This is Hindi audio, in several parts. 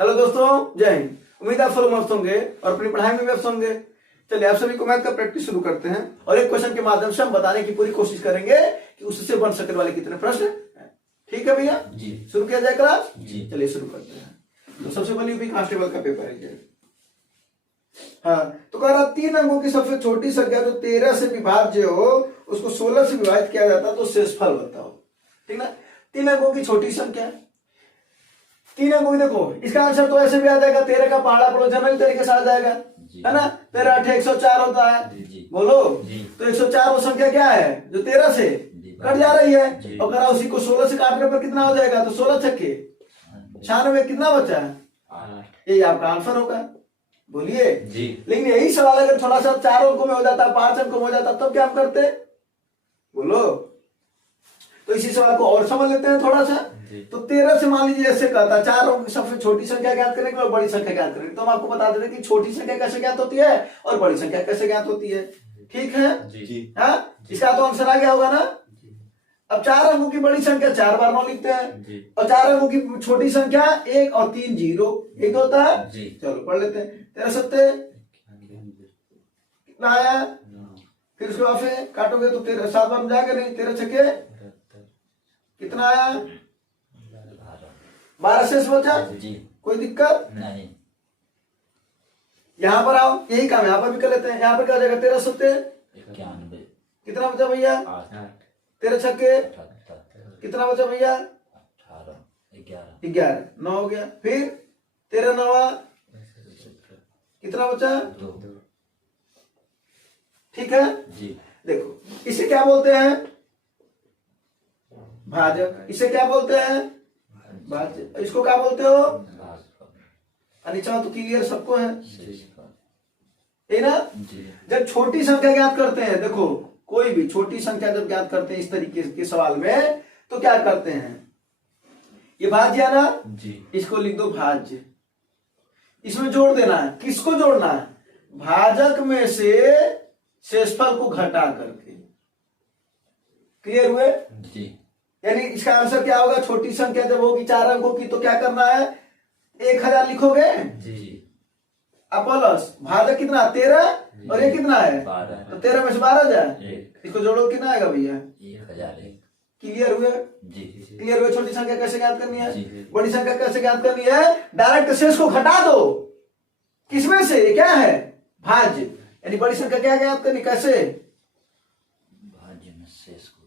हेलो दोस्तों, जय हिंद। उम्मीद आप सब मस्त होंगे और अपनी पढ़ाई में व्यस्त होंगे। चलिए आप सभी को मैथ का प्रैक्टिस शुरू करते हैं और एक क्वेश्चन के माध्यम से हम बताने की पूरी कोशिश करेंगे कि उससे बन सकने वाले कितने प्रश्न हैं। ठीक है भैया जी, शुरू किया जाए क्लास जी। चलिए शुरू करते हैं। तो सबसे पहले यूपी कांस्टेबल का पेपर है। हाँ, तो कह रहा 3 अंकों की सबसे छोटी संख्या जो 13 से विभाज्य हो उसको 16 से विभाजित किया जाता है तो शेषफल बताओ। ठीक ना, 3 अंकों की छोटी संख्या, 3 अंकों की देखो इसका आंसर तो ऐसे भी आ जाएगा, 13 का पहाड़ा पढ़ो जनरल तरीके से आ जाएगा, है ना। 13 8 104 होता है बोलो जी। तो 104 वो संख्या क्या है जो 13 से कट जा रही है और अगर उसी को 16 से काटने पर कितना हो जाएगा, तो 16 छक्के 96, कितना बचा है 8। यही आपका आंसर होगा, बोलिए जी। लेकिन यही सवाल अगर थोड़ा सा 4 अंकों में हो जाता, 5 अंकों में हो जाता, तब क्या हम करते, बोलो। तो इसी सवाल को और समझ लेते हैं थोड़ा सा। तो 13 से मान लीजिए ऐसे कहता है 4 अंक सबसे छोटी संख्या ज्ञात करने के और बड़ी संख्या ज्ञात करने, तो हम आपको बता देते हैं कि छोटी संख्या कैसे ज्ञात होती है और बड़ी संख्या कैसे ज्ञात होती है। ठीक है जी। हाँ, इसका तो आंसर आ गया होगा ना। अब 4 अंकों की बड़ी संख्या 4 बार 9 लिखते हैं और 4 अंकों की छोटी संख्या 1 और 3 0 1 होता है। चलो पढ़ लेते हैं। 13 सत्ते कितना आया, फिर उसके बाद से काटोगे तो 13 7 बार जाएगा नहीं, 13 छक्के कितना आया 12 शेष बचा जी। कोई दिक्कत नहीं। यहां पर आओ, यही काम यहां पर भी कर लेते हैं। यहां पर क्या हो जाएगा 13 सत्ते 91, कितना बचा भैया 13 छक्के कितना बचा भैया 11 9 हो गया। फिर 13 9 कितना बचा 2। ठीक है जी। देखो इसे क्या बोलते हैं, भाजक। इसे क्या बोलते हैं, भाज्य। इसको क्या बोलते हो, अनिचा। तो क्लियर सबको है ना। जब छोटी संख्या ज्ञात करते हैं, देखो कोई भी छोटी संख्या जब ज्ञात करते हैं इस तरीके के सवाल में, तो क्या करते हैं, ये भाज्य है ना जी, इसको लिख दो भाज्य। इसमें जोड़ देना है, किसको जोड़ना है, भाजक में से शेषफल को घटा करके। क्लियर हुए जी। यानी इसका आंसर क्या होगा, छोटी संख्या जब होगी 4 अंकों की तो क्या करना है, 1000 लिखोगे जी। अब प्लस भाजक कितना 13 और ये कितना है 12, तो 13 में से 12 जाए, इसको जोड़ो कितना आएगा भैया 1001। क्लियर हुए जी। क्लियर हुए। छोटी संख्या कैसे ज्ञात करनी है, बड़ी संख्या कैसे ज्ञात करनी है, डायरेक्ट शेष को घटा दो। किसमें से, क्या है भाज्य, यानी बड़ी संख्या क्या ज्ञात करनी, कैसे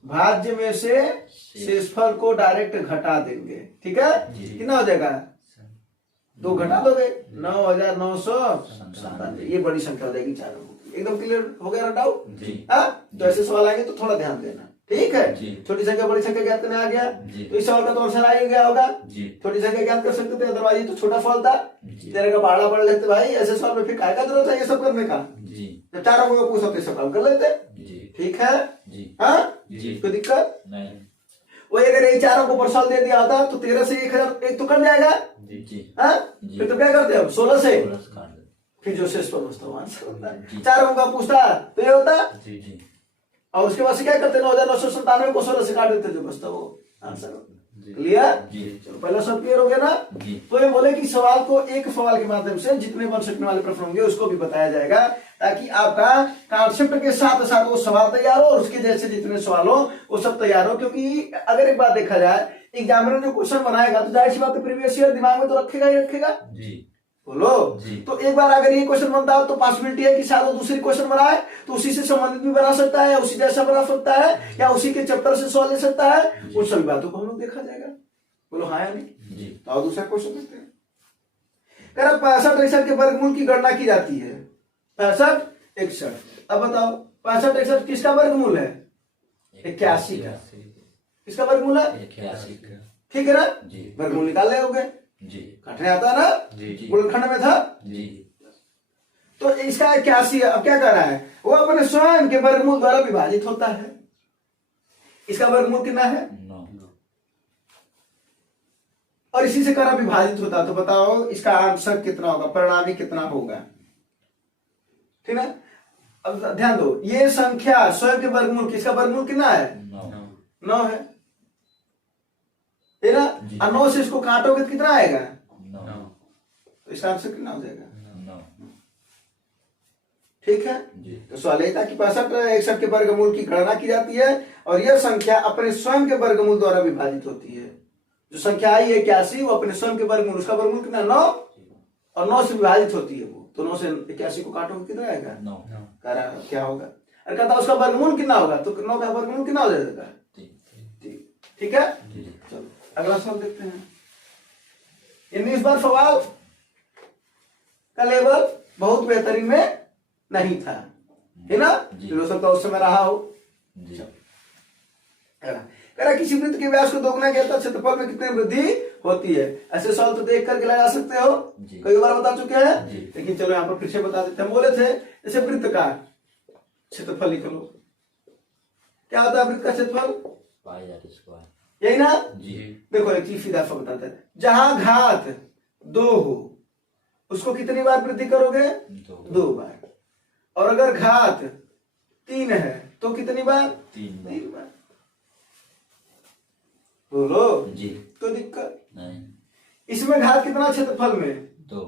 भाज्य में से शेषफल को डायरेक्ट घटा देंगे। ठीक है, कितना हो जाएगा 2 घटा दोगे 9997, ये बड़ी संख्या हो जाएगी 4 अंकों की। एकदम क्लियर हो गया ना डाउट। तो ऐसे सवाल आएंगे तो थोड़ा ध्यान देना। ठीक है, छोटी संख्या बड़ी संख्या ज्ञात करने आ गया तो इस सवाल का तो आंसर आ ही गया होगा। छोटी संख्या ज्ञात कर सकते थे, अदरवाइज तो छोटा सवाल था, 13 का पहाड़ा पढ़ लेते भाई। ऐसे सवाल में फिर काय का जरूरत है ये सब करने का, जब 4 अंकों का पूछा तो सब काम कर लेते। ठीक है हाँ, कोई दिक्कत नहीं। वो अगर यही 4 अंकों पर सवाल दे दिया होता तो 13 से 1001 तो कट जाएगा हाँ, फिर तो क्या करते हो 16 से फिर जो शेष पर बचता आंसर होता है। 4 अंकों का पूछता तो ये होता और उसके बाद से क्या करते 9997 को 16 से काट देते, जो बचता वो आंसर होता। क्लियर, चलो पहला सब क्लियर हो गया ना। तो ये बोले कि सवाल को एक सवाल के माध्यम से जितने बन सकने वाले प्रश्न होंगे उसको भी बताया जाएगा, ताकि आपका कॉन्सेप्ट के साथ साथ वो सवाल तैयार हो और उसके जैसे जितने सवाल हो वो सब तैयार हो। क्योंकि अगर एक बात देखा जाए, एग्जामिनर जो क्वेश्चन बनाएगा तो जाहिर सी बात है प्रीवियस ईयर दिमाग में तो रखेगा ही रखेगा जी। बोलो जी। तो एक बार अगर ये क्वेश्चन बनता है तो पॉसिबिलिटी है कि शायद वो दूसरी क्वेश्चन बनाए तो उसी से संबंधित भी बना सकता है, उसी जैसा बना सकता है, या उसी के चैप्टर से सवाल ले सकता है। उन सभी बातों को हम लोग देखा जाएगा। बोलो हाँ या नहीं। तो और दूसरा क्वेश्चन देखते हैं। 65 61 के वर्गमूल की गणना की जाती है। 65 61, अब बताओ 65 61 किसका वर्गमूल है, 81 का। किसका वर्गमूल है 81 का। ठीक है ना, वर्गमूल निकाल लोगे जी। काटने आता ना जी, गुणनखंड में था जी। तो इसका 81 है। अब क्या कर रहा है, वो अपने स्वयं के वर्गमूल द्वारा विभाजित होता है। इसका वर्गमूल कितना है 9 और इसी से करा विभाजित होता। तो बताओ इसका आंसर कितना होगा, परिणामी कितना होगा। ठीक है, अब ध्यान दो, ये संख्या स्वयं के वर्गमूल, किसका वर्गमूल कितना है 9 है ना। 9 से इसको काटोगे तो कितना आएगा तो इसका आंसर कितना हो जाएगा? 9। ठीक है जी। तो सवाल यही था कि 65 61 के वर्गमूल की गणना की जाती है और यह संख्या अपने स्वयं के वर्गमूल द्वारा विभाजित होती है। जो संख्या आई है 81 वो अपने स्वयं के वर्गमूल, उसका वर्गमूल कितना 9 और 9 से विभाजित होती है वो, तो 9 से 81 को काटोगे कितना आएगा? 9। कह रहा क्या होगा? अरे कहता उसका वर्गमूल कितना होगा, तो 9 का वर्गमूल कितना हो जाएगा? 3। ठीक है चलो अगला सवाल देखते हैं। 19 बार सवाल का लेवल बहुत बेहतरीन में नहीं था, है ना? हो सकता उस समय रहा हो। कह रहा किसी वृत्त के व्यास को दोगुना किया तो क्षेत्रफल में कितनी वृद्धि होती है? ऐसे सवाल तो देख करके लगा सकते हो, कई बार बता चुके हैं, लेकिन चलो यहाँ पर फिर से बता देते हैं। बोले थे जैसे वृत्त का क्षेत्रफल निकलो, क्या होता है वृत्त का क्षेत्रफल? यही ना? देखो एक चीज सीधा सा बताते हैं, जहां घात 2 हो उसको कितनी बार वृद्धि करोगे? 2 बार। और अगर घात 3 है तो कितनी बार? 3 बार। बोलो जी। तो दिक्कत नहीं। इसमें घात कितना क्षेत्रफल में? 2।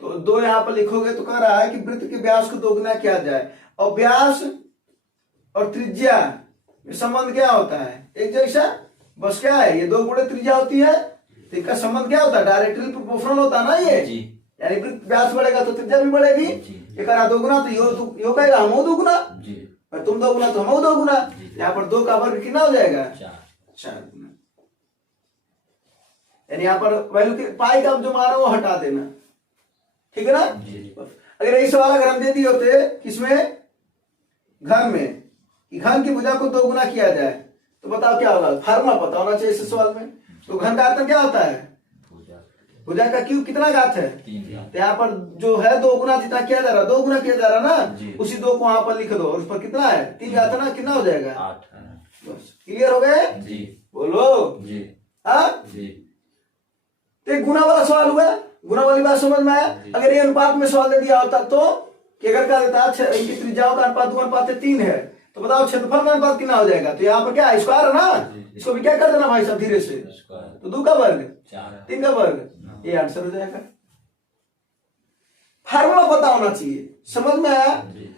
तो 2 यहाँ पर लिखोगे तो कह रहा है कि वृत्त के व्यास को दोगुना किया जाए, और व्यास और त्रिज्या में संबंध क्या होता है? एक जैसा। बस क्या है, ये 2 गुणे त्रिज्या होती है तो इनका संबंध क्या होता है? डायरेक्टली प्रोपोर्शनल होता है ना ये। यानी वृत्त व्यास बढ़ेगा तो त्रिज्या भी बढ़ेगी। ये करा 2 गुना तो यो कहेगा हम 2 गुना, और तुम 2 गुना तो हम 2 गुना। यहाँ पर 2 का वर्ग कितना हो जाएगा? 4 गुना। यानी यहाँ पर वैल्यू के पाई का जो मान है वो हटा देना, ठीक है ना? अगर यही सवाल अगर हम दे दिए होते किसमें? घन में, कि घन की भुजा को 2 गुना किया जाए तो बताओ क्या होगा? फार्मूला पता होना चाहिए इस सवाल में। तो घन का आयतन क्या होता है? भुजा का क्यूब कितना घात है? 3। तो यहाँ पर जो है 2 गुना जितना किया जा रहा है, 2 गुना किया जा रहा है ना, उसी 2 को वहां पर लिख दो और उस पर कितना है? 3 घात है ना, कितना हो जाएगा? 8। बस क्लियर हो गए? बोलो जी। हाँ तो गुना वाला सवाल हुआ, गुना वाली बात समझ में आया। अगर ये अनुपात में सवाल दे दिया होता तो कि अगर क्या देता है इनकी त्रिज्याओं का अनुपात 2:3 है तो बताओ क्षेत्रफल का अनुपात कितना हो जाएगा? तो यहाँ पर क्या स्क्वायर है ना, इसको भी क्या कर देना भाई साहब धीरे से, तो 2 का वर्ग 3 का वर्ग, ये आंसर हो जाएगा। फार्मूला पता होना चाहिए, समझ में आया?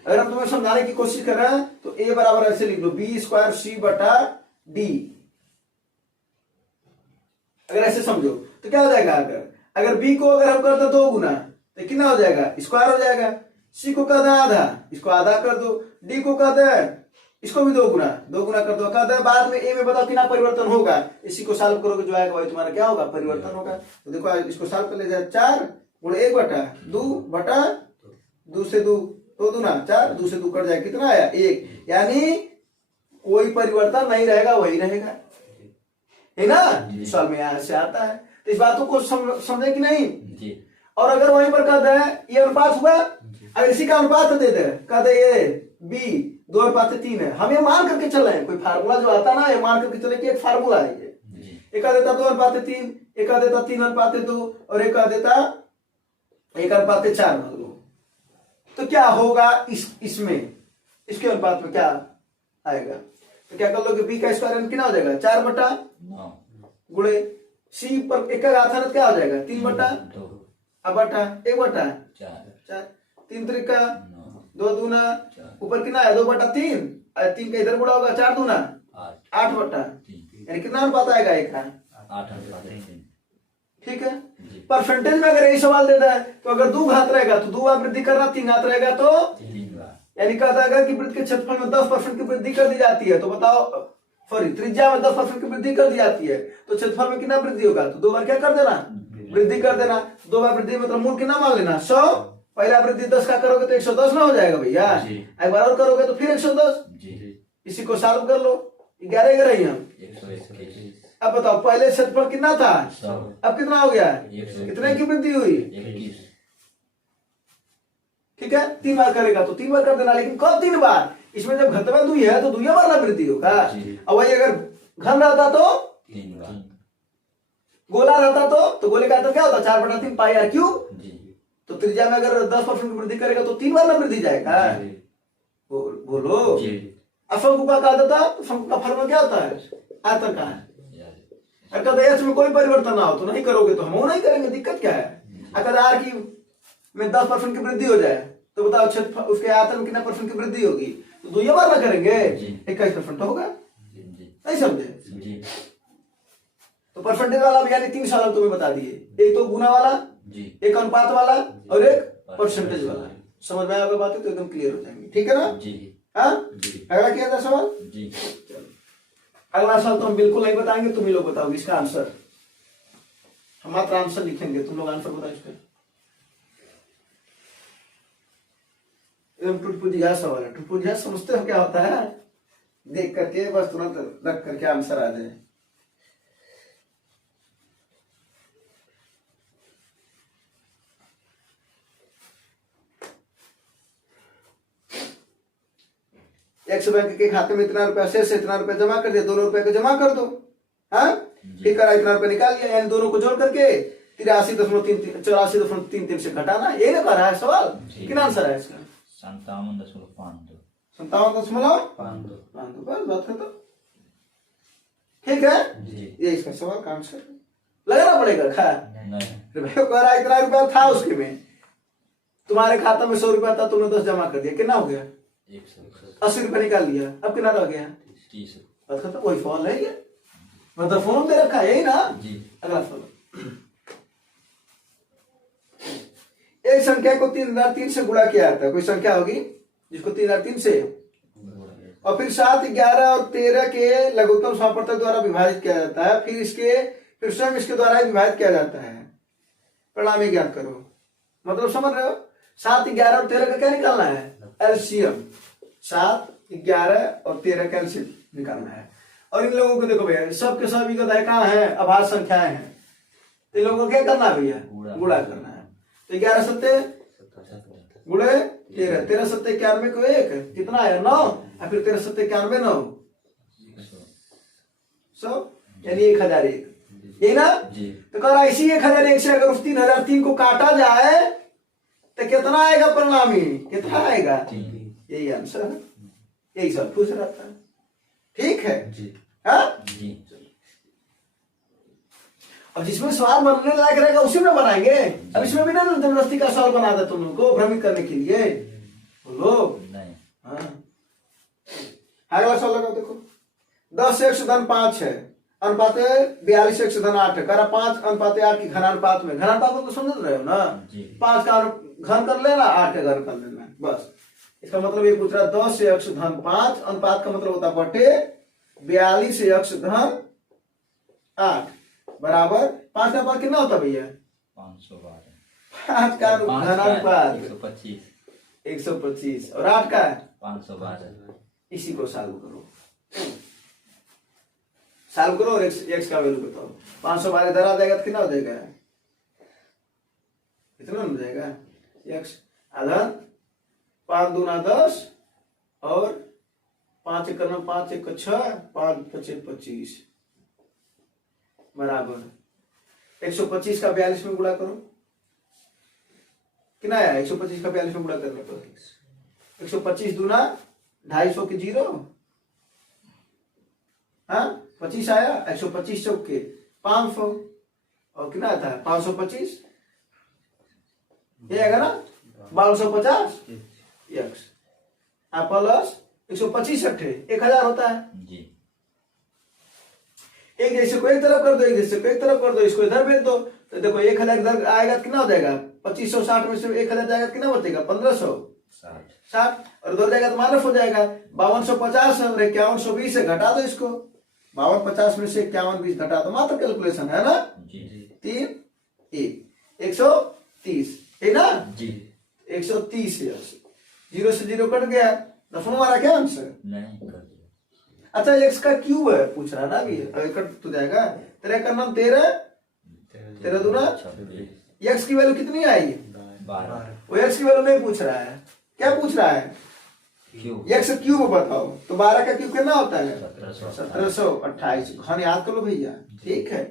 अगर हम तुम्हें समझाने की कोशिश कर रहे हैं तो a बराबर ऐसे लिख लो b² c/d। अगर ऐसे समझो तो क्या हो जाएगा? अगर b को अगर हम कर दो 2 गुना तो कितना हो जाएगा? स्क्वायर हो जाएगा। c को कर दो आधा, इसको आधा कर दो। d को कर दो इसको भी 2 गुना कर दो। कर दो बाद में a में बताओ कितना परिवर्तन होगा? इसी को सॉल्व करोगे जो आएगा वही तुम्हारा क्या होगा? परिवर्तन होगा। तो देखो इसको सॉल्व कर ले जाए 4 गुणे 1/2 से 2 2 दूना 4, 2 से 2 कट जाए, कितना आया? 1। यानी कोई परिवर्तन नहीं रहेगा, वही रहेगा, है ना? सवाल में यहां से आता है। तो इस बातों को समझे कि नहीं? और अगर वहीं पर कह दे ये अनुपात हुआ, अगर इसी का अनुपात दे दे, कह दे ये b 2:3 है, हम ये मान करके चल रहे हैं, कोई फार्मूला जो आता ना ये मान करके चले कि एक फार्मूला है ये। एक कह देता 2:3, एक कह देता 3:2 और एक कह देता 1:4 मान लो, तो क्या होगा इसमें? इसके अनुपात में क्या आएगा? तो क्या कर लोगे? b का स्क्वायर कितना हो जाएगा? 4/9 गुणे c पर 1 का घात क्या हो जाएगा? 3/2 अब 1/4 3 त्रिका 2 दूना ऊपर कितना है? 2/3, 3 का इधर गुणा होगा 4 दूना 8/3, यानी कितना अनुपात आएगा? 8। ठीक है। परसेंटेज में अगर यही सवाल देता है तो अगर 2 घात रहेगा तो 2 बार वृद्धि करना, 3 घात रहेगा तो 3 बार, यानी कहता है कि वृत्त के क्षेत्रफल में 10% की वृद्धि कर दी जाती है। तो बताओ सॉरी त्रिज्या में 10% की वृद्धि कर दी जाती है तो क्षेत्रफल में कितना वृद्धि होगा? तो 2 बार क्या कर देना? वृद्धि कर देना। 2 बार वृद्धि मतलब मूल कितना मान लेना? 100। पहला वृद्धि 10 का करोगे तो 110 ना हो जाएगा भैया, एक बार और करोगे तो फिर 110। इसी को सॉल्व कर लो, 11 ही हम। अब बताओ पहले क्षेत्रफल कितना था? अब कितना हो गया? कितने की वृद्धि हुई? 21। ठीक है, 3 बार करेगा तो 3 बार कर देना, लेकिन कब 3 बार? इसमें जब घटवा दुई है तो दुइया बार वृद्धि होगा। और वही अगर घन रहता तो 3 बार, गोला रहता तो गोले का क्या होता? 4/3 पाई r क्यूब। तो त्रिज्या में अगर 10% की वृद्धि करेगा तो 3 बार ना वृद्धि जाएगा। बोलो अब शंकु का कहा जाता तो शंकु का फॉर्मूला क्या होता है? आयतन का है। अगर में कोई परिवर्तन ना हो तो नहीं करोगे तो हम नहीं करेंगे, दिक्कत क्या है? अगर आर की में 10% की वृद्धि हो जाए तो बताओ उसके आयतन में कितना परसेंट की वृद्धि होगी? तो 2 बार ना करेंगे, 21% होगा। नहीं समझे? तो परसेंटेज वाला भी यानी 3 सवाल तुम्हें बता दिए, एक तो गुना वाला, एक अनुपात वाला और एक परसेंटेज वाला। समझ में आएगा बातें तो एकदम क्लियर हो जाएंगी। ठीक है ना? हाँ, अगला क्या था सवाल? चलो अगला सवाल तो हम बिल्कुल नहीं बताएंगे, तुम ही लोग बताओगे इसका आंसर। हम मात्र आंसर लिखेंगे, तुम लोग आंसर बताओ इसका। एकदम टुटपुजिया सवाल है। टुटपुजिया समझते हो क्या होता है? देख करके बस तुरंत रख करके आंसर आ जाए। एक्स बैंक के खाते में इतना रुपया शेष है, इतना रुपया जमा कर दिया, दोनों रुपए को जमा कर दो। हाँ, ठीक है, इतना रुपया निकाल लिया, यानी दोनों को जोड़ करके 84.33 से घटाना। ये ना कर रहा है सवाल। कितना आंसर है इसका? 57.52। 57.52। बस बात खत्म। ठीक है, ये इसका सवाल का आंसर लगाना पड़ेगा। खा इतना रुपया था उसके में, तुम्हारे खाता में 100 रुपया था, तुमने 10 जमा कर दिया, कितना हो गया? 80 रुपया निकाल लिया, अब कितना रह गया? 30। बात खत्म। वही फॉल है ये, मतलब फॉर्म दे रखा है यही ना। अगला सवाल, एक संख्या को 3003 से गुणा किया जाता है। कोई संख्या होगी जिसको 3003 से और फिर 7, 11 और 13 के लघुत्तम समापवर्तक द्वारा विभाजित किया जाता है, फिर स्वयं इसके द्वारा विभाजित किया जाता है। परिणाम ज्ञात करो। मतलब समझ रहे हो? 7, 11 और 13 का क्या निकालना है? एलसीएम। 7, 11 और 13 का एलसीएम निकालना है। और इन लोगों को देखो भैया, सब के सब कहाँ है? अभाज्य संख्याएं हैं। तो इन लोगों को क्या करना है भैया? गुणा करना है। तो 11 सत्ते गुणे 13, 13 सत्ते 91 को 1 कितना है? 9। और फिर 13 सत्ते 91 9 100, यानी 1001। यही ना? तो कह रहा इसी 1001 से अगर उस 3003 को काटा जाए तो कितना आएगा परिणामी? कितना आएगा? यही आंसर है। यही सब पूछ रहा था। ठीक है? हाँ, अब जिसमें सवाल बनने लायक रहेगा उसी में बनाएंगे। अब इसमें भी ना जबरदस्ती का सवाल बना दे तुम लोग को भ्रमित करने के लिए। बोलो हाँ। अगला सवाल लगाओ। देखो 10x-5 है, अनुपात 42x-8 है। कह रहा 5:8 की घनानुपात में, घनानुपात तो समझ रहे हो ना? 5 का घन कर लेना, 8 का घन कर लेना, बस। इसका मतलब ये पूछ रहा 10x-5 अनुपात का मतलब होता बटे 42x-8 बराबर 5 का अनुपात कितना होता भैया? 512। 5 का घनानुपात 125 और 8 का 512। इसी को सॉल्व करो। सॉल्व करो और x का वैल्यू बताओ। 512 इधर आ जाएगा तो कितना हो जाएगा? कितना हो जाएगा? x आधा 5 दूना 10 और 5 1 9 5 1 6 5 5 25 बराबर 125 का 42 में गुणा करो। कितना आया? 125 का 42 में गुणा करने पर 125 दूना 250 के 0, हाँ 25 आया। 125 चौके 500 और कितना आता है? 525 ये आएगा ना? 1250 x प्लस 125 अट्ठे 1000 होता है जी। एक जैसे को एक तरफ कर दो, एक जैसे को एक तरफ कर दो, इसको इधर भेज दो। तो देखो 1000 इधर आएगा कितना हो जाएगा? 2560 में से 1000 जाएगा कितना बचेगा? 1560 और उधर जाएगा तो माइनस हो जाएगा। 5250 और 5120 से घटा दो इसको। 5250 में से 5120 घटा दो, मात्र कैलकुलेशन है ना? 3 1 130 है ना जी। 130 0 से 0 कट गया। दसवां वाला क्या आंसर? नहीं कर। अच्छा x का क्यूब है पूछ रहा ना अभी, कट तो जाएगा। 13 का नाम 13 दूना x की वैल्यू कितनी आई? 12। वो x की वैल्यू नहीं पूछ रहा है, क्या पूछ रहा है? x क्यूब बताओ। तो 12 का क्यूब कितना होता है? 1728। घन याद कर लो भैया, ठीक है?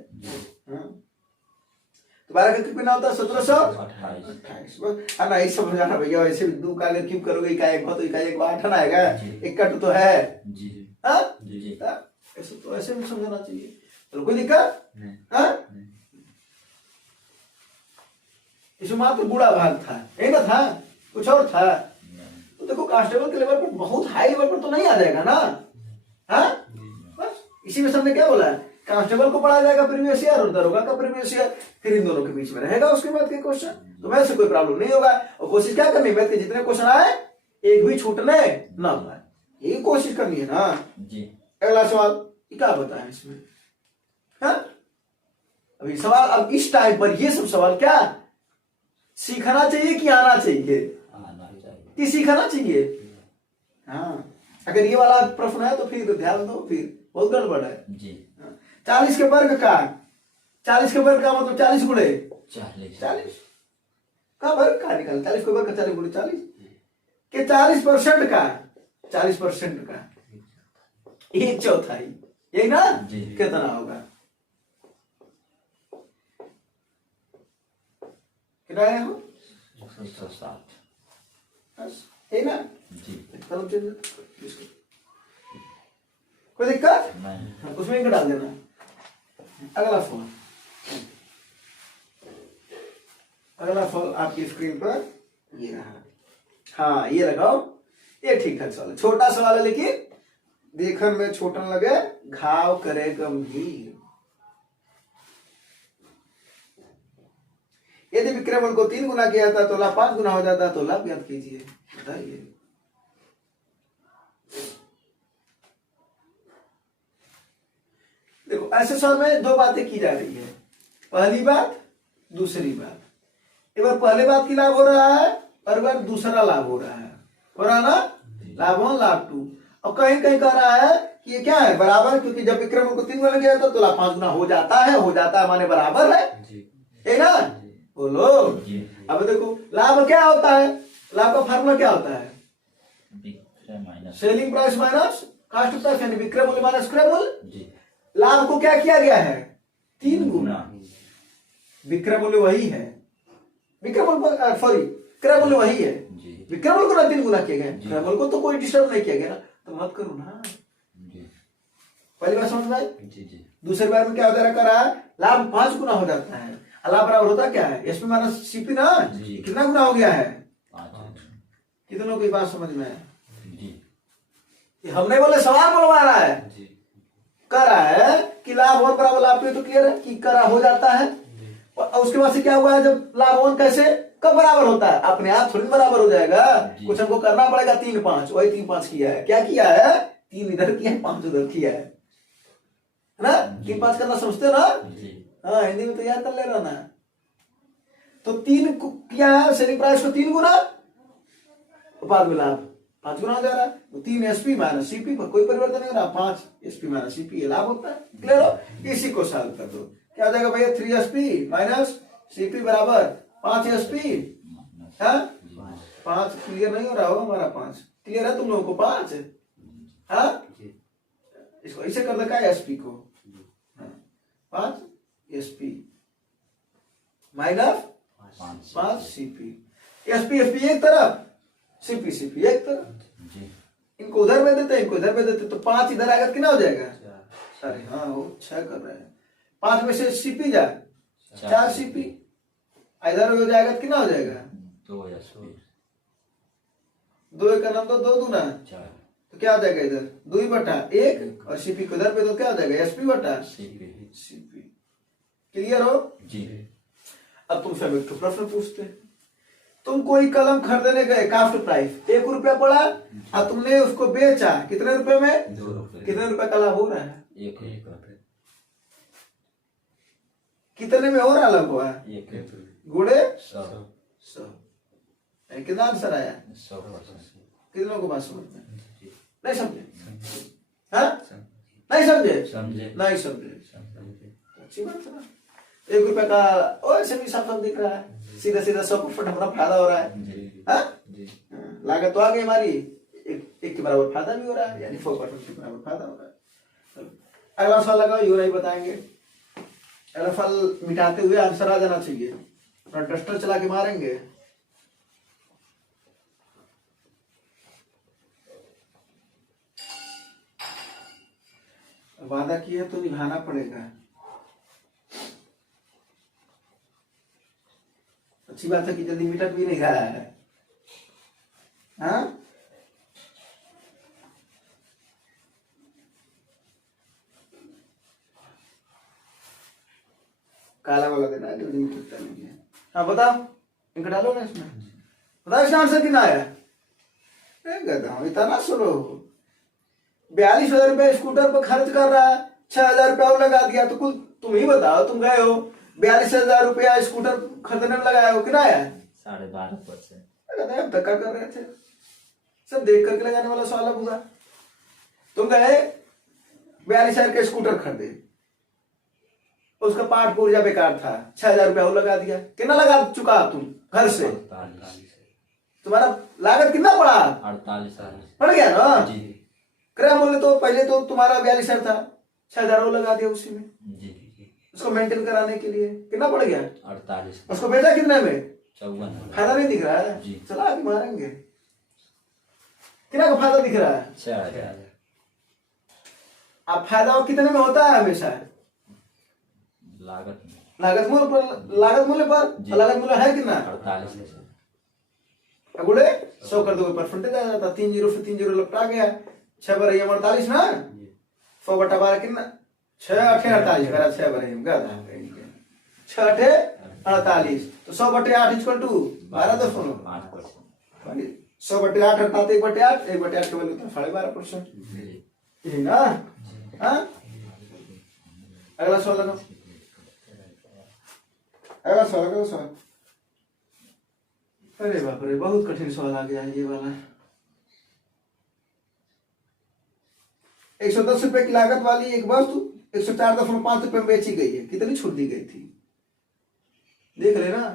तो 12 का क्यूब कितना होता है? 1728। है ना? ये समझ आना भैया। वैसे 2 का अगर क्यूब करोगे इकाई हो तो इकाई 1 8 आएगा। एक कट तो है जी। हाँ ऐसे तो ऐसे भी समझना चाहिए। तो कोई दिक्कत? हाँ इसमें मात्र बूढ़ा भाग था, यही ना था, कुछ और था? तो देखो कांस्टेबल के लेवल पर बहुत हाई लेवल पर तो नहीं आ जाएगा ना। हाँ, बस इसी में सबने क्या बोला है, कांस्टेबल को पढ़ाया जाएगा प्रीवियस ईयर और दरोगा का प्रीवियस ईयर, फिर इन दोनों के बीच में रहेगा उसके बाद के क्वेश्चन। तो मैथ से कोई प्रॉब्लम नहीं होगा। और कोशिश क्या करनी है, मैथ के जितने क्वेश्चन आए एक भी छूटने ना पाए, यही कोशिश करनी है ना जी। अगला सवाल क्या बताएं इसमें? हाँ, अभी सवाल अब इस टाइम पर ये सब सवाल क्या सीखना चाहिए कि आना चाहिए? आना चाहिए कि सीखना चाहिए। हाँ, अगर ये वाला प्रश्न है तो फिर ध्यान दो, फिर बहुत गड़बड़ है जी। 40 के वर्ग का, 40 के वर्ग का मतलब 40 गुणे 40 का वर्ग का निकाल, 40 के वर्ग का 40 गुणे 40 के 40% का, 40% का 1/4, यही ना जी। कितना होगा? कितना है? 160, है ना जी। कोई दिक्कत नहीं, उसमें इनको डाल देना। अगला फॉल, अगला फॉल आपकी स्क्रीन पर ये रहा। हाँ, ये लगाओ, ये ठीक ठाक सवाल है, छोटा सवाल है लेकिन देखन में छोटन लगे घाव करे गंभीर। यदि विक्रमण को 3 गुना किया था तो लाभ 5 गुना हो जाता, तो लाभ याद कीजिए, बताइए। देखो ऐसे सवाल में 2 बातें की जा रही है, पहली बात, दूसरी बात। एक बार पहले बात की लाभ हो रहा है और एक बार दूसरा लाभ हो रहा है, हो रहा ना, लाभ 1 लाभ 2। और कहीं कहीं कह रहा है कि ये क्या है, बराबर, क्योंकि जब विक्रमण को 3 गुना किया था तो लाभ 5 गुना हो जाता है, हो जाता है माने बराबर है ना, बोलो। अब देखो लाभ क्या होता है, लाभ का फार्मूला क्या होता है, selling price minus cost price, यानी विक्रय मूल्य माइनस क्रय मूल्य। लाभ को क्या किया गया है, 3 गुना, विक्रय मूल्य वही है, विक्रय मूल्य सॉरी क्रय मूल्य वही है, विक्रय मूल्य को ना 3 गुना किया गया, क्रय मूल्य को तो कोई डिस्टर्ब नहीं किया गया ना, तो मत करो ना। पहली बात समझ में आई? दूसरी बार में क्या हो रहा है, लाभ 5 गुना हो जाता है, लाभ बराबर होता क्या है, एसपी माइनस सीपी ना, कितना गुना हो गया है, 5। कितनों की बात समझ में है? हमने बोले सवाल बुलवा रहा है, कर रहा है कि लाभ और बराबर लाभ पे, तो क्लियर है कि करा हो जाता है। और उसके बाद से क्या हुआ है, जब लाभ और कैसे कब बराबर होता है, अपने आप थोड़ी बराबर हो जाएगा, कुछ हमको करना पड़ेगा। 3 5, वही 3 5 किया है, क्या किया है, 3 इधर किया है, 5 उधर किया है ना, 3 5 करना समझते हो ना? हाँ, हिंदी में तैयार कर ले रहा ना। तो 3 किया है, सेलिंग प्राइस को 3 गुना, बाद में लाभ 5 गुना हो जा रहा है, तो 3 एसपी माइनस सीपी पर कोई परिवर्तन नहीं हो रहा, 5 एसपी माइनस सीपी ये लाभ होता है। क्लियर हो? इसी को सॉल्व कर दो, क्या हो जाएगा भैया, 3 एसपी माइनस सीपी बराबर 5 एसपी। हाँ, 5 क्लियर नहीं हो रहा हो हमारा, 5 क्लियर है तुम लोगों को, 5। हाँ, इसको ऐसे कर रखा है, एसपी को 5 SP minus 5 CP, SP SP एक तरफ, सीपी सीपी एक तरफ, इनको उधर में देते, इनको इधर में देते, तो 5 इधर आएगा, कितना हो जाएगा, अरे हाँ वो 6 कर रहे हैं, 5 में से सीपी जाए 4 सीपी, इधर हो जाएगा तो कितना हो जाएगा, 2 एसपी, 2 का नाम तो 2 दूना 4, तो क्या हो जाएगा इधर 2/1, और सीपी को इधर पे तो क्या हो जाएगा, एसपी बटा सीपी। क्लियर हो जी? अब तुमसे एक प्रश्न पूछते हैं, तुम कोई कलम खरीदने गए, कास्ट प्राइस 1 रुपया पड़ा, और तुमने उसको बेचा कितने रुपए में, 2 रुपए, कितने रुपए का लाभ हो रहा है, 1 रुपए, कितने में हो रहा लाभ हुआ, 1 गुणे 100, कितना आंसर आया, 100%। कितनों को बात समझ में नहीं समझे? हाँ, नहीं समझे, नहीं समझे, अच्छी बात है ना। 1 रुपए का ऐसे भी साफ दिख रहा है, सीधा सीधा 100% हमारा फायदा हो रहा है। हाँ, लागत तो आ गई हमारी, एक के बराबर फायदा भी हो रहा है, यानी 4% के बराबर फायदा हो रहा है। अगला सवाल लगाओ, यू नहीं बताएंगे, अगला फल मिटाते हुए आंसर आ जाना चाहिए, डस्टर चला के मारेंगे। वादा किया तो निभाना पड़ेगा, अच्छी बात है कि जल्दी मिटक भी नहीं रहा है। हाँ काला वाला देना है, जल्दी मिटकता नहीं है। हाँ बताओ, इनका डालो ना इसमें, बताओ इसका आंसर कितना आया? गधा इतना सुनो, 42,000 रुपये स्कूटर पर खर्च कर रहा है, 6,000 रुपया और लगा दिया, तो कुल तुम ही बताओ, तुम गए हो 42,000 रुपया स्कूटर खरीदने में लगाया हो, कितना आया? 12.5%। धक्का कर रहे थे, सब देख करके लगाने वाला सवाल हुआ। तुम गए 42,000 का स्कूटर खरीदे, उसका पार्ट पुर्जा बेकार था, 6,000 रुपया और लगा दिया, कितना लगा चुका तुम घर से? तुम्हारा लागत कितना पड़ा? 48,000 पड़ गया ना जी। क्रय मूल्य तो पहले तो तुम्हारा 42,000 था, 6,000 और लगा दिया उसी में जी। उसको मेंटेन कराने के लिए, कितना पड़ गया? 48। उसको बेचा कितने में? 54। फायदा नहीं दिख रहा है जी। चला आगे मारेंगे, कितना का फायदा दिख रहा है? 6,000। अब फायदा कितने में होता है? हमेशा लागत में। लागत मूल्य पर, लागत मूल्य पर, लागत मूल्य है कितना? 48। बोले 100 कर दोगे परसेंटेज आ जाता, 3 जीरो से 3 जीरो लपटा गया, 6 बार 48 ना, 100/12 कितना? 6 8 48 करा, 6 बार 6 8 48, तो 100/8 इक्वल टू 12.5%। 100/8 अर्थात 1/8, 1/8 के वैल्यू 12.5%, यही ना? हाँ अगला सवाल लगाओ, अगला सवाल। अरे बाप रे, बहुत कठिन सवाल आ गया है ये वाला। 110 रुपए की लागत वाली एक वस्तु 104.5 रुपए में बेची गई है, कितनी छूट दी गई थी? देख लेना,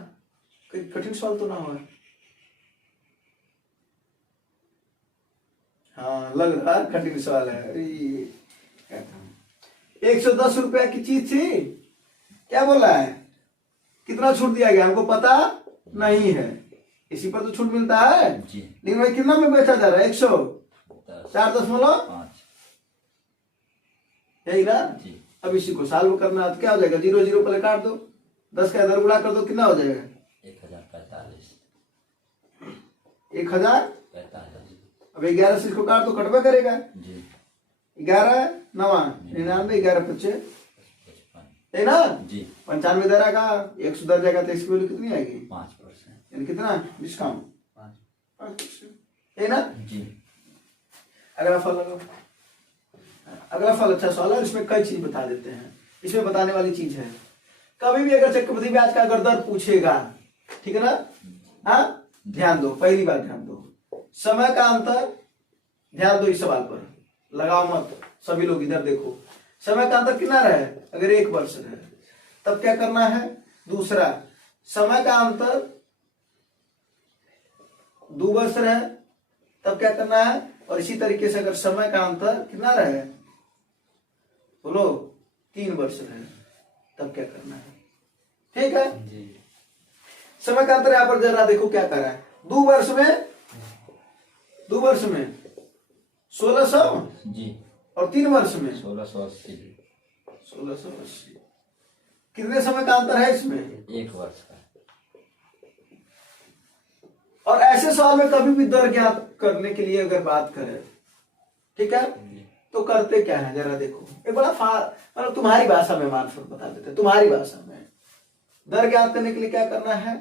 कोई कठिन सवाल तो ना हो। हाँ लग रहा है कठिन सवाल है। अरे 110 रुपए की चीज थी, क्या बोला है? कितना छूट दिया गया हमको पता नहीं है, इसी पर तो छूट मिलता है जी। लेकिन भाई कितना में बेचा जा रहा है? 104.5, यही ना जी। अब इसी को सॉल्व करना है, तो क्या हो जाएगा? 0 0 पहले काट दो, 10 का इधर गुणा कर दो, कितना हो जाएगा? 1045। 1045। अब 11 से इसको काट दो, कटवा करेगा जी। 11 9 99, 11 25 है ना जी। 95 इधर आएगा, 1 सुधर जाएगा, तो इसकी वैल्यू कितनी आएगी? 5%। यानी कितना डिस्काउंट? 5% है ना जी। अगला फल लगाओ। अगला फल अच्छा सवाल है, इसमें कई चीज बता देते हैं। इसमें बताने वाली चीज है, कभी भी अगर चक्रवृद्धि ब्याज का अगर दर पूछेगा, ठीक है ना? हाँ ध्यान दो, पहली बात ध्यान दो, समय का अंतर, ध्यान दो इस सवाल पर, लगाओ मत, सभी लोग इधर देखो, समय का अंतर कितना रहे? अगर 1 वर्ष है तब क्या करना है? दूसरा, समय का अंतर 2 वर्ष रहे तब क्या करना है? और इसी तरीके से अगर समय का अंतर कितना रहे, बोलो 3 वर्ष रहे तब क्या करना है? ठीक है जी। समय का अंतर यहाँ पर जरा देखो क्या कर रहा है। 2 वर्ष में 1600 जी। और 3 वर्ष में 1680। 1680। कितने समय का अंतर है इसमें? 1 वर्ष का। और ऐसे सवाल में कभी भी दर ज्ञात करने के लिए अगर बात करें, ठीक है, तो करते क्या है जरा देखो, एक बड़ा मतलब तुम्हारी भाषा में मानफर बता देते, तुम्हारी भाषा में दर ज्ञात करने के लिए क्या करना है?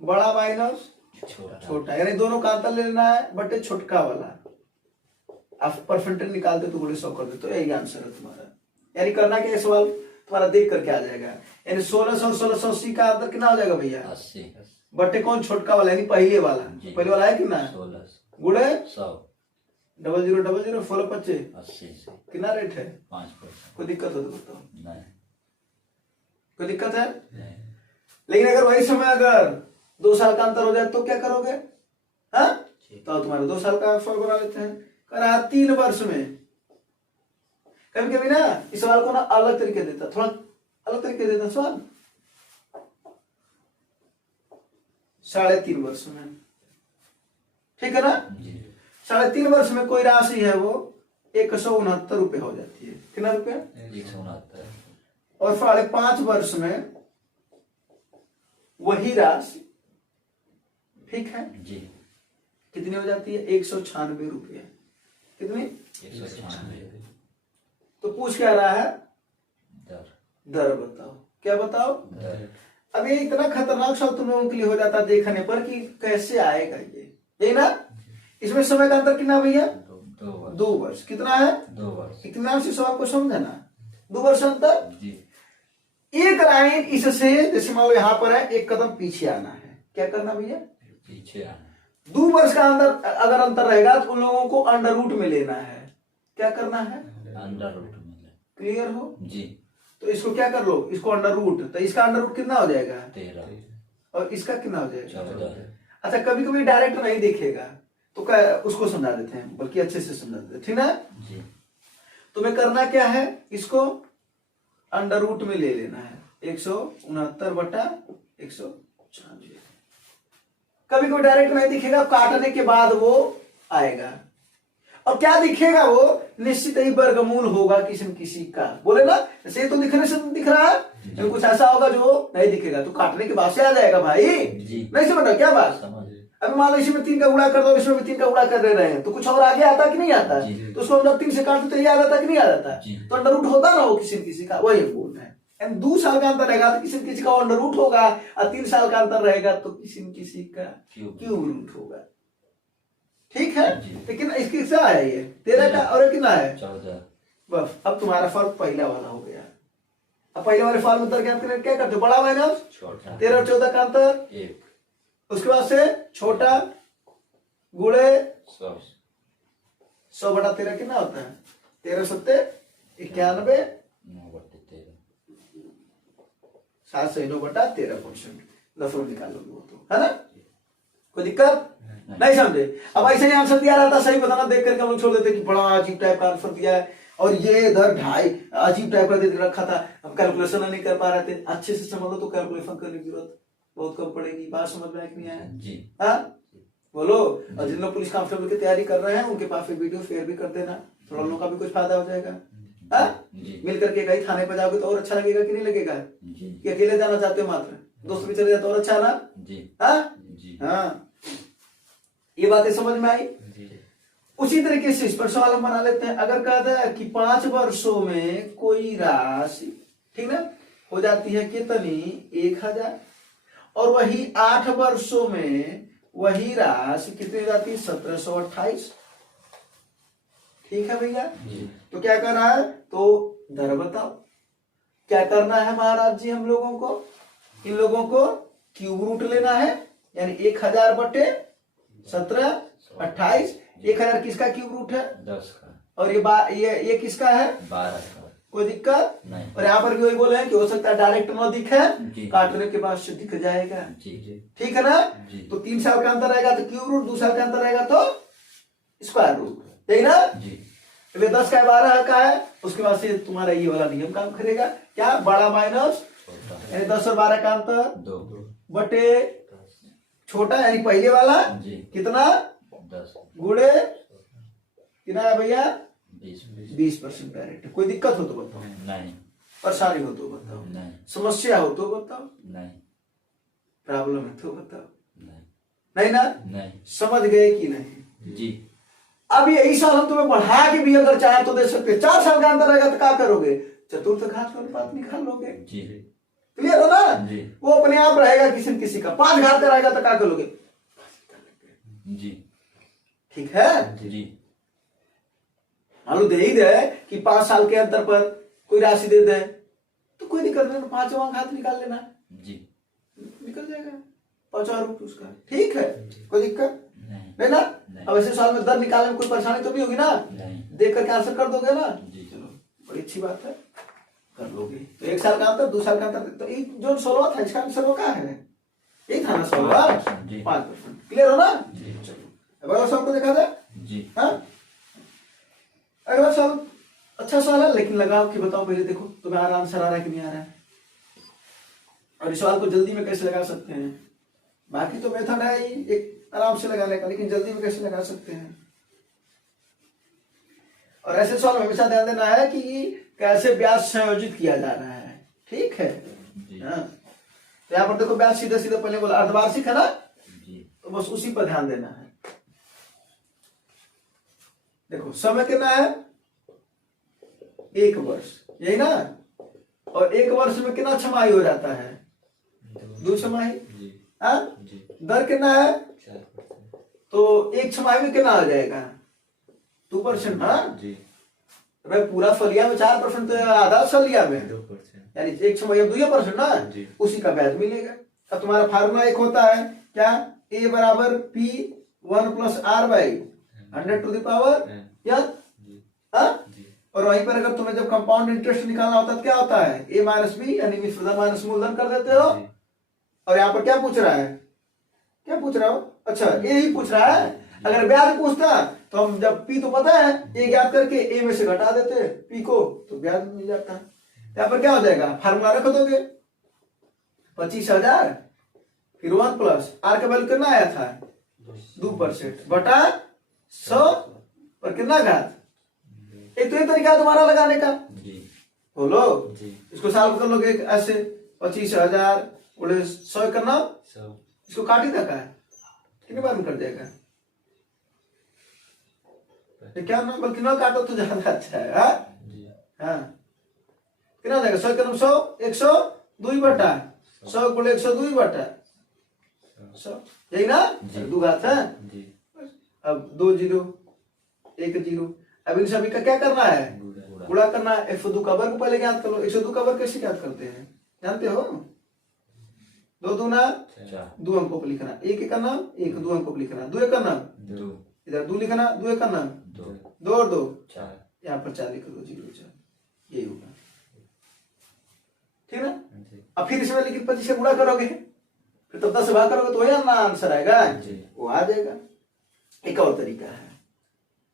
बड़ा माइनस छोटा, यानी दोनों का अंतर ले लेना है बटे छोटका वाला, आप परसेंटेज निकालते तो बोले 100 कर दे, तो यही आंसर है तुम्हारा। यानी करना क्या, सवाल तुम्हारा देख करके आ जाएगा, यानी 1600 और 1680 का अंतर कितना हो जाएगा भैया? 80। बटे कौन? छोटका वाला, यानी पहले वाला, पहले वाला है कितना? 16 गुड़े 100 0000 16 25 80 से कितना रेट है? 5%। कोई दिक्कत हो तो बताओ, नहीं। कोई दिक्कत है? नहीं। लेकिन अगर वही समय अगर 2 साल का अंतर हो जाए तो क्या करोगे? हाँ तो तुम्हारा 2 साल का सवाल बना लेते हैं, करा 3 वर्ष में। कभी कभी ना इस सवाल को ना अलग तरीके देता, थोड़ा अलग तरीके देता सवाल, 3.5 वर्ष में, ठीक है ना? 3.5 वर्ष में कोई राशि है वो 169 रुपए हो जाती है, कितना रुपए? 169। और 5.5 वर्ष में वही राशि ठीक है, जी। कितनी हो जाती है? 196 रुपये। कितनी? 196। तो पूछ क्या रहा है? दर। दर बताओ। क्या बताओ? दर। अब ये इतना खतरनाक शब्द तुम लोगों के लिए हो जाता है देखने पर कि कैसे आएगा ये, यही ना? इसमें समय का अंतर कितना भैया? 2 वर्ष। कितना है? 2 वर्ष। इतना से सवाल को समझे ना, 2 वर्ष अंतर। जी। एक लाइन इससे, जैसे मान लो यहाँ पर है, एक कदम पीछे आना है। क्या करना भैया? पीछे आना। 2 वर्ष का अंदर अगर अंतर रहेगा तो उन लोगों को अंडर रूट में लेना है। क्या करना है? अंडर रूट में। क्लियर हो? जी। तो इसको क्या कर लो, इसको अंडर रूट, तो इसका अंडर रूट कितना हो जाएगा? 13। और इसका कितना हो जाएगा? 14। अच्छा, कभी कभी डायरेक्ट नहीं देखेगा तो क्या, उसको समझा देते हैं, बल्कि अच्छे से समझा देते हैं, ठीक ना? जी। तुम्हें करना क्या है? इसको अंडर रूट में ले लेना है, 169/196। कभी कोई डायरेक्ट नहीं दिखेगा, काटने के बाद वो आएगा। और क्या दिखेगा? वो निश्चित ही वर्गमूल होगा किसी न किसी का। बोले ना, जैसे तो दिखने से दिख रहा है, लेकिन कुछ ऐसा होगा जो नहीं दिखेगा, तो काटने के बाद से आ जाएगा भाई। जी। नहीं समझ रहा क्या बात? समझ। अभी मान लो इसमें 3 का गुणा कर दो, इसमें भी 3 का गुणा कर दे रहे हैं, तो कुछ और आगे आता कि नहीं आता? तो उसको अंदर 3 से काट दो तो ये आ जाता कि नहीं आ जाता? तो अंडर रूट होता ना वो किसी न किसी का, वही बोल रहे हैं। 2 साल का अंतर रहेगा तो किसी न किसी का अंडर रूट होगा, और 3 साल का अंतर रहेगा तो किसी न किसी का क्यूब रूट होगा। ठीक है, लेकिन इसकी क्या है? ये 13 का, और कितना है? 14। बस अब तुम्हारा फॉर्म पहला वाला हो गया। अब पहले वाले फॉर्म अंतर क्या करते हो? बड़ा माइनस छोटा। 13 और 14 का अंतर 1। उसके बाद से छोटा गुणे 100। 100/13 कितना होता है? 13 सत्ते 91, 9/13। 791/13%। 10 निकाल लोगे वो तो, है ना? कोई दिक्कत नहीं समझे? अब ऐसे ही आंसर दिया रहता, सही बताना, देख करके हम लोग छोड़ देते कि बड़ा अजीब टाइप का आंसर दिया है, और ये इधर 2.5 अजीब टाइप का दे रखा था, हम कैलकुलेशन नहीं कर पा रहे थे। अच्छे से समझ लो तो कैलकुलेशन करने की जरूरत बहुत कम पड़ेगी। बात समझ में आया कि नहीं आया? जी। हाँ बोलो। और जिन लोग पुलिस कांस्टेबल की तैयारी कर रहे हैं उनके पास एक वीडियो शेयर भी कर देना, थोड़ा लोगों का भी कुछ फायदा हो जाएगा। हाँ, मिल करके कहीं थाने पर जाओगे तो और अच्छा लगेगा कि नहीं लगेगा? कि अकेले जाना चाहते हो मात्र, दोस्त भी चले जाते और अच्छा ना? जी। हाँ जी। हाँ, ये बातें समझ में आई? उसी तरीके से इस पर सवाल हम बना लेते हैं। अगर कहता है कि 5 वर्षों में कोई राशि, ठीक ना, हो जाती है कितनी? 1000, और वही 8 वर्षों में वही राशि कितनी हो जाती है? 1728। ठीक है भैया? तो क्या कर रहा है? तो दर बताओ। क्या करना है महाराज जी? हम लोगों को, इन लोगों को क्यूब रूट लेना है, यानी 1000/1728। 1000 किसका क्यूब रूट है? 10 का। और ये किसका है? 12 का। कोई दिक्कत नहीं। और यहाँ पर भी वही बोले हैं कि हो सकता है डायरेक्ट न दिखे, जी। काटने के बाद से दिख जाएगा। जी। ठीक है ना? जी। तो 3 साल का अंतर रहेगा तो क्यूब रूट, 2 साल का अंतर रहेगा तो स्क्वायर रूट, ठीक ना? जी। 10 का 12 का है, उसके बाद से तुम्हारा ये वाला नियम काम करेगा। क्या? बड़ा माइनस, यानी 10 और 12 का अंतर 2 बटे छोटा, यानी पहले वाला जी। कितना? 10 गुणे कितना है भैया? 20% डायरेक्ट। कोई दिक्कत हो तो बताओ, नहीं। परेशानी हो तो बताओ, नहीं। समस्या हो तो बताओ, नहीं। प्रॉब्लम है तो बताओ। नहीं। नहीं ना? नहीं। समझ गए कि नहीं? जी। अब यही साल हम तुम्हें बढ़ा के भी अगर चाहे तो दे सकते। 4 साल का अंतर रहेगा तो क्या करोगे? चतुर्थ घात का अनुपात निकाल लोगे। जी। क्लियर हो ना? जी। वो अपने आप रहेगा किसी न किसी का। 5 घात का रहेगा तो क्या करोगे? जी। ठीक है? जी। मान लो दे ही दे कि 5 साल के अंतर पर कोई राशि दे दे, तो कोई दिक्कत नहीं, 5वां घात निकाल लेना, जी। निकल जाएगा 5वां रूट उसका। ठीक है, कोई दिक्कत नहीं ना? नहीं। अब ऐसे साल में दर निकालने में कोई परेशानी तो नहीं होगी ना? नहीं। देख करके आंसर कर दोगे ना? जी। चलो, बड़ी अच्छी बात है, कर लोगे। तो 1 साल का अंतर, 2 साल का अंतर, तो जो 16 था इसका आंसर क्या है? यही था ना 16? जी। 5%। क्लियर हो ना? जी। चलो, अगला सवाल को देखा जाए। जी। हाँ, अगला सवाल अच्छा सवाल है, लेकिन लगाओ कि बताओ पहले, देखो तुम्हें आंसर आ रहा है कि नहीं आ रहा है, और इस सवाल को जल्दी में कैसे लगा सकते हैं। बाकी तो मेथड है ही एक आराम से लगाने का, लेकिन जल्दी में कैसे लगा सकते हैं। और ऐसे सवाल में हमेशा ध्यान देना है कि कैसे ब्याज संयोजित किया जा रहा है। ठीक है? हाँ, तो यहाँ पर देखो ब्याज सीधे सीधे पहले बोला अर्धवार्षिक है ना, जी। तो तो बस उसी पर ध्यान देना है। देखो समय कितना है, 1 वर्ष, यही ना। और 1 वर्ष में कितना छमाही हो जाता है, 2 छमाही। हाँ, दर कितना है, 4%। तो 1 छमाही में कितना आ जाएगा, 2%। हाँ जी, भाई पूरा फलिया में 4% तो आधा फलिया में 2%। यानी 1 छमाही 2% ना, जी। उसी का ब्याज मिलेगा। अब तुम्हारा फार्मूला एक होता है क्या, a बराबर P1 प्लस R बाई 100 या जी, हाँ? जी, और वहीं पर अगर तुम्हें जब कंपाउंड इंटरेस्ट निकालना होता है तो क्या होता है, a माइनस बी यानी मिश्रधन माइनस मूलधन कर देते हो। जी। और यहाँ पर क्या पूछ रहा है, क्या पूछ रहा हो, अच्छा ए ही पूछ रहा है। अगर ब्याज पूछता तो हम जब पी तो पता है, ए ज्ञात करके ए में से घटा देते पी को, तो ब्याज मिल जाता है। यहाँ पर क्या हो जाएगा, फार्मूला रख दोगे 25,000 फिर 1 प्लस आर का वैल्यू कितना आया था 2% बटा 100 पर कितना घात। एक तो ये तरीका है तुम्हारा लगाने का, जी, बोलो जी। इसको सॉल्व कर लोगे ऐसे 25,000 उड़े 100 करना, 100। इसको काट ही रखा है, कितनी बार में कर जाएगा, ये क्या ना, बल्कि ना काटो तो ज्यादा अच्छा है। हाँ जी, हाँ, कितना हो जाएगा 100 करना 100 102 बटा 100 गुणे 102 बटा 100, यही ना, जी। 2 घात है। जी। अब 2 0 1 0, अब इन सभी का क्या करना है, गुणा। गुणा करना है। 102 का वर्ग पहले ज्ञात कर लो। 102 का वर्ग कैसे ज्ञात करते हैं, जानते हो, 2 दूना 4। 2 अंकों पर लिखना, 1 का नाम 1 2 अंकों पर लिखना, 2 का नाम 2। इधर 2 लिखना, 2 का नाम 2। 2 और 2 4। यहाँ पर 4 लिख दो, 0 4, यही होगा, ठीक ना। जी, अब फिर इसमें लेकिन 25 से गुणा करोगे, फिर तो 10 से भाग करोगे तो वही ना आंसर आएगा, जी। वो आ जाएगा। एक और तरीका है,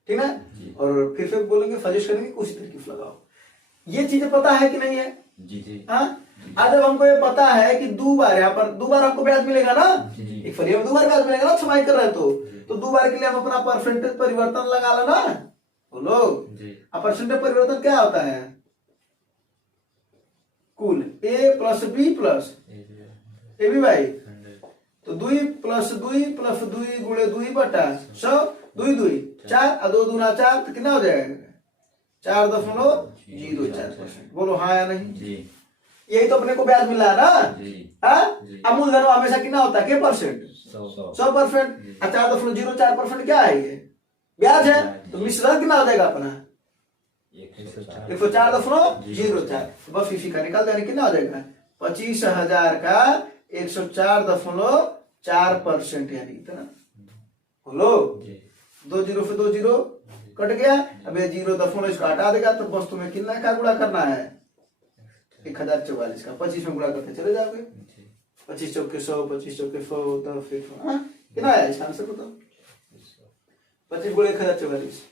ठीक है। जी। और फिर बोलेंगे सजेस्ट करेंगे उसी तरीके से लगाओ। ये चीजें पता है कि नहीं है, जी, जी। हाँ। आज जब हमको ये पता है कि 2 बार यहाँ पर 2 बार हमको ब्याज मिलेगा ना, जी। एक फलिया में 2 बार ब्याज मिलेगा ना, छमाही कर रहे हैं तो 2 बार के लिए हम अपना परसेंटेज परिवर्तन लगा लेना, बोलो। जी। अब परसेंटेज परिवर्तन क्या होता है, कुल a plus B plus A B by, 100। तो 2 प्लस 2 प्लस 2 गुणे 2 बटा 100, 2 2 4 और 2 दूना 4, तो कितना हो जाएगा 4.04%। बोलो हाँ या नहीं, जी, यही तो अपने को ब्याज मिला है ना। जी। हाँ, जी। अब मूलधन हमेशा कितना होता है, क्या परसेंट, 100। 100%। 4.04% क्या है, ये ब्याज है, तो मिश्रण कितना हो जाएगा अपना 104। 104.04, बस इसी का निकाल देने, कितना हो जाएगा 25,000 का 104.4%, यानी इतना। बोलो, जी, 2 0 से 2 0 कट गया, अब ये 0 इसको हटा देगा, तो बस तुम्हें कितना का गुणा करना है 1044 का, 25 में गुणा करके चले जाओगे, जी। 25 चौके 100, 25 चौके 100, 10 फिर कितना आया इसका आंसर बताओ, 25 गुणे 1044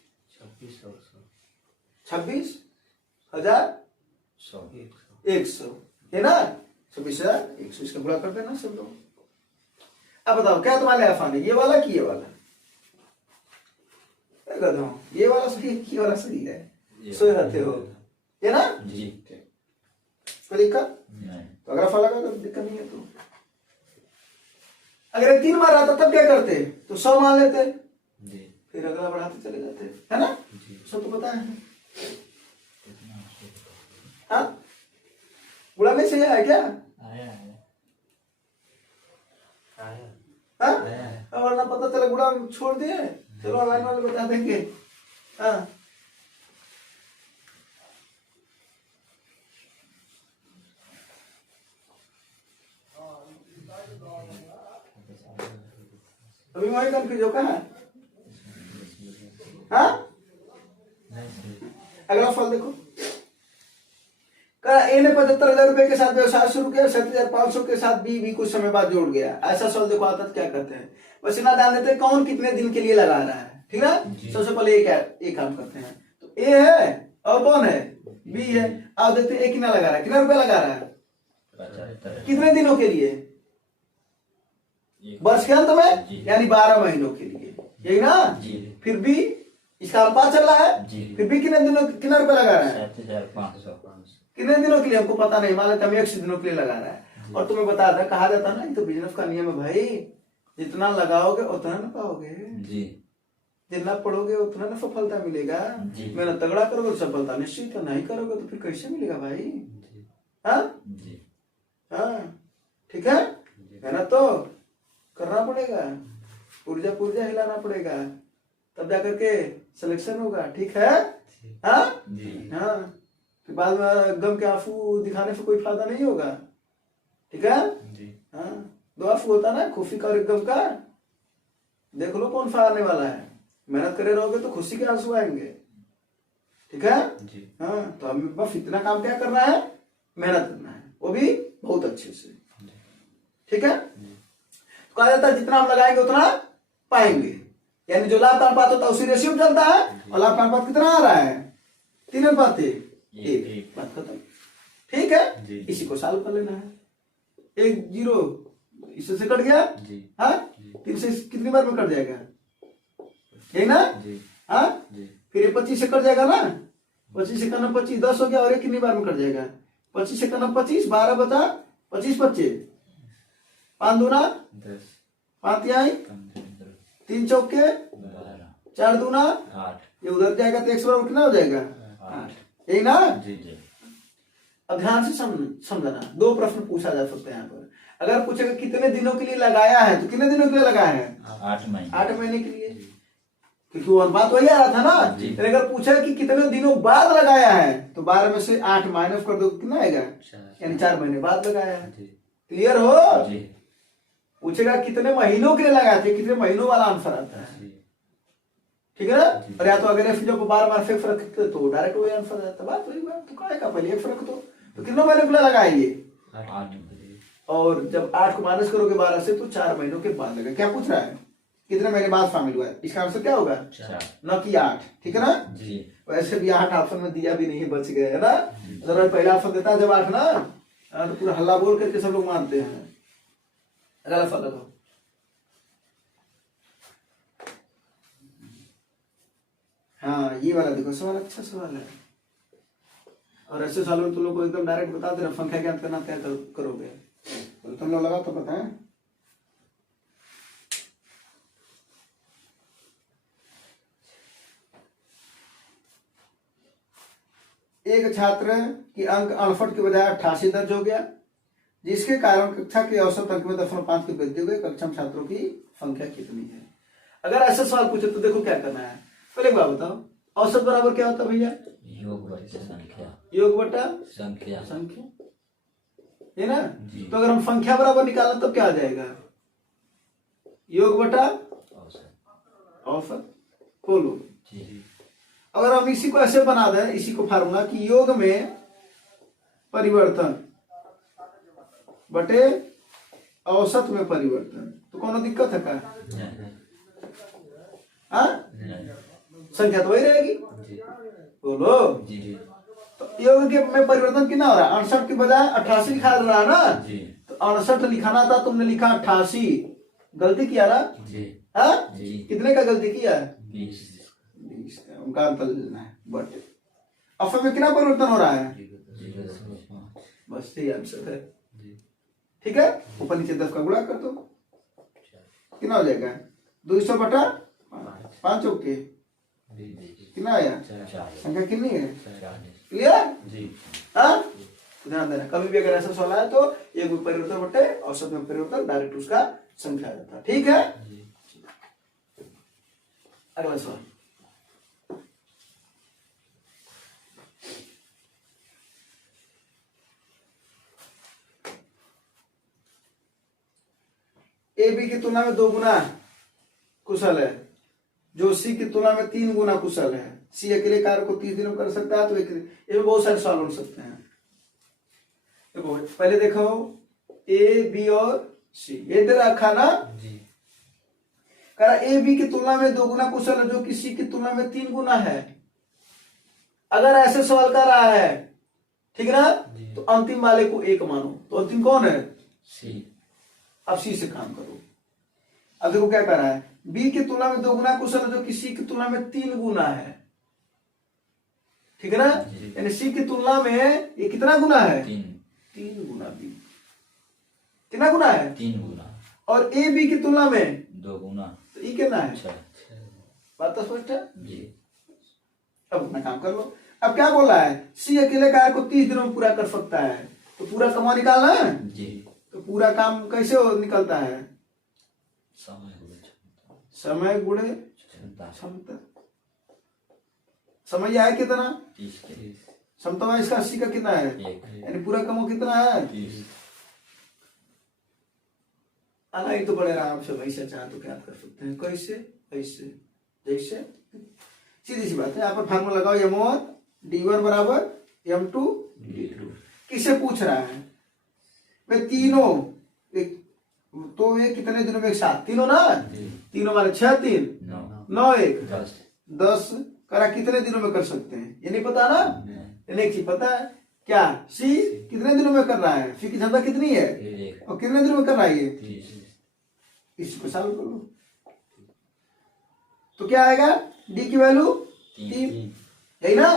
26,100 है ना, 26,100 इसका गुणा कर देना सब लोग। अब बताओ क्या तुम्हारे आसान है, ये वाला कि ये वाला, क्या कहता हूँ, ये वाला सही है कि ये वाला सही है, सोए रहते हो, ये ना, जी। कोई दिक्कत नहीं। तो अगर फल लगा तो दिक्कत नहीं है। तो अगर ये 3 बार आता तब क्या करते, तो 100 मान लेते, जी, फिर अगला बढ़ाते चले जाते, है ना, जी। सब तो पता है। हाँ, बुलाने से है क्या, आया है। आया। हाँ, आया है। अब वरना पता चले गुड़ा छोड़ दिए, चलो ऑनलाइन वाले बता देंगे। हाँ, अभी वही कंफ्यूज हो कहाँ, हाँ। नहीं सही। अगला फल देखो, कहा ए ने 75,000 रुपए के साथ व्यवसाय शुरू किया, 7,500 के साथ बी कुछ समय बाद जोड़ गया। ऐसा सवाल देखो आता क्या करते हैं, बस इतना ध्यान देते हैं कौन कितने दिन के लिए लगा रहा है, ठीक ना। सबसे पहले एक काम करते हैं, तो ए है और कौन है, बी है। अब देखते हैं ए कितना लगा रहा है, कितना रुपया लगा रहा है, 75। कितने दिनों के लिए, वर्ष के अंत में, यानी 12 महीनों के लिए, यही ना। जी। फिर बी, इसका अनुपात चल रहा है, जी। फिर बी कितने दिनों, कितना रुपया लगा रहा है, 7,500। कितने दिनों के लिए हमको पता नहीं, मान लेते हम 100 दिनों के लिए लगा रहा है। और तुम्हें बता था, कहा जाता ना, ये तो बिजनेस का नियम है भाई, जितना लगाओगे उतना ना पाओगे, जी जितना पढ़ोगे उतना ना सफलता मिलेगा। जी। मेहनत तगड़ा करोगे तो सफलता निश्चित है, नहीं करोगे तो फिर कैसे मिलेगा भाई? जी हाँ जी हाँ, ठीक है। मेहनत तो करना पड़ेगा, पुर्जा पुर्जा हिलाना पड़ेगा, तब जाकर के सिलेक्शन होगा, ठीक है। हाँ जी हाँ, फिर बाद में गम के आंसू दिखाने से कोई फायदा नहीं होगा, ठीक है। जी हाँ, दो आंसू होता ना, खुशी का और एक गम का। देख लो कौन सा आने वाला है। मेहनत करे रहोगे तो खुशी के आंसू आएंगे, ठीक है। जी हाँ, तो हमें बस इतना काम क्या करना है, मेहनत करना है, वो भी बहुत अच्छे से, ठीक है। तो कहा जाता है जितना हम लगाएंगे उतना पाएंगे, यानी जो लाभ अनुपात होता है उसी रेशियो में चलता है। और लाभ अनुपात कितना आ रहा है, 3 अनुपात 1, बात खत्म, ठीक है। जी। इसी को सॉल्व कर लेना है। 1 0 इससे कट गया, जी हाँ, 3 से कितनी बार में कट जाएगा, यही ना, जी हाँ। जी फिर ये 25 से कट जाएगा ना, 25 से करना 25 10 हो गया, और ये कितनी बार में कट जाएगा, 25 से करना 25 12 बचा 25 25 5 दूना 10 5 तिहाई 3 चौके 12 4 दूना, 8 ये उधर जाएगा तो 1 बराबर कितना हो जाएगा, 8, यही ना। जी जी अब ध्यान से समझना, 2 प्रश्न पूछा जा सकता है यहाँ पर। अगर पूछेगा कितने दिनों के लिए लगाया है, तो कितने दिनों के लिए लगाया है, 8 महीने 8 महीने के लिए, क्योंकि वो बात वही आ रहा था ना। जी। लेकिन अगर पूछा कि कितने दिनों बाद लगाया है, तो 12 में से 8 माइनस कर दो, कितना आएगा, यानी 4 महीने बाद लगाया है। जी क्लियर हो। जी पूछेगा कितने महीनों के लिए लगाए थे, कितने महीनों वाला आंसर आता है, जी ठीक है ना। और या तो अगर एफ को बार बार फिक्स रखते तो डायरेक्ट वही आंसर आता है। बात वही बात, तो काहे का पहले एक रख दो, तो कितने महीने के लिए लगाएंगे। 8 महीने और जब 8 को माइनस करोगे 12 से, तो 4 महीनों के बाद लगा। क्या पूछ रहा है, कितने महीने बाद शामिल हुआ है, इसका आंसर क्या होगा, 4 न कि 8, ठीक है ना। जी वैसे भी 8 ऑप्शन में दिया भी नहीं, बच गए, है ना। अगर पहला ऑप्शन देता है जब 8 ना, तो पूरा हल्ला बोल करके सब लोग मानते हैं। गलत फल लगाओ। हाँ, ये वाला देखो सवाल, अच्छा सवाल है। और ऐसे सवाल में तुम लोग को एकदम डायरेक्ट बता दे रहा, संख्या ज्ञात करना क्या करोगे, तो तुम लोग लगा तो बताएं। एक छात्र की अंक 68 के बजाय 88 दर्ज हो गया, जिसके कारण कक्षा के औसत अंक में 0.5 की वृद्धि हो गई। कक्षा में छात्रों की संख्या कितनी है। अगर ऐसा सवाल पूछे तो देखो क्या करना है। पहले एक बात बताओ, औसत बराबर क्या होता है भैया, योग बटा संख्या, योग बटा संख्या संख्या, है ना। जी। तो अगर हम संख्या बराबर निकालें तो क्या आ जाएगा, योग बटा औसत औसत। बोलो, जी अगर हम इसी को ऐसे बना दें, इसी को फार्मूला कि योग में परिवर्तन बटे औसत में परिवर्तन, तो कौन दिक्कत है क्या, हाँ, संख्या तो वही रहेगी। जी बोलो, जी जी तो योग के में परिवर्तन कितना हो रहा है, 68 के बजाय 88 लिखा रहा है ना। जी तो 68 लिखाना था, तुमने लिखा 88, गलती किया ना, जी हाँ। जी कितने का गलती किया, 20 उनका अंतर लेना है। बट अब में कितना परिवर्तन हो रहा है, 0.5 बस यही आंसर है, जी ठीक है। ऊपर नीचे 10 का गुणा कर दो, कितना हो जाएगा, 200 बटा 5 चौके कितना आया, 4 संख्या कितनी है, 40 क्लियर। जी हाँ, ध्यान देना, कभी भी अगर ऐसा सवाल आया तो एक में परिवर्तन बटे औसत में परिवर्तन, डायरेक्ट उसका संख्या आ जाता है, ठीक है। जी अगला सवाल, ए बी की तुलना में 2 गुना कुशल है, जो सी की तुलना में 3 गुना कुशल है। सी अकेले कार्य को 30 दिनों में कर सकता है, तो इसमें बहुत सारे सवाल बन सकते हैं। देखो पहले देखो, ए बी और सी, ये दे रखा ना, जी कह रहा ए बी की तुलना में 2 गुना कुशल है, जो कि सी की तुलना में 3 गुना है। अगर ऐसे सवाल कर रहा है, ठीक है ना, तो अंतिम वाले को 1 मानो। तो अंतिम कौन है, सी। अब सी से काम करो। अब देखो क्या कर रहा है, बी की तुलना में 2 गुना कुशल है, जो कि सी की तुलना में 3 गुना है, ठीक है ना। यानी सी की तुलना में ये कितना गुना है, 3 गुना। बी कितना गुना है, 3 गुना। और ए बी की तुलना में 2 गुना तो ई कितना है? 6 बात तो स्पष्ट है। जी अब अपना काम कर लो। अब क्या बोल रहा है? सी अकेले कार्य को 30 दिनों में पूरा कर सकता है, तो पूरा कमा निकालना है। जी तो पूरा काम कैसे निकलता है? समय गुणे क्षमता। समय है कितना? 30 के क्षमता इसका 80 का कितना है? 1 यानी पूरा कमो कितना है? 30 आना ही तो बड़े आराम से वैसे चाहे तो क्या कर सकते हैं, कैसे ऐसे जैसे सीधी सी बात है। यहाँ पर फार्मूला लगाओ, m1 d1 बराबर m2 d2। किससे पूछ रहा है? वे तीनों तो ये कितने दिनों में एक साथ? तीनों ना, तीनों माने 6 3 9 1 10 करा कितने दिनों में कर सकते हैं? ये नहीं पता ना। एक चीज पता है क्या? सी कितने दिनों में कर रहा है? सी की क्षमता कितनी है और कितने दिनों में कर रहा है ये? इसको सॉल्व कर लो तो क्या आएगा? डी की वैल्यू 3, यही ना?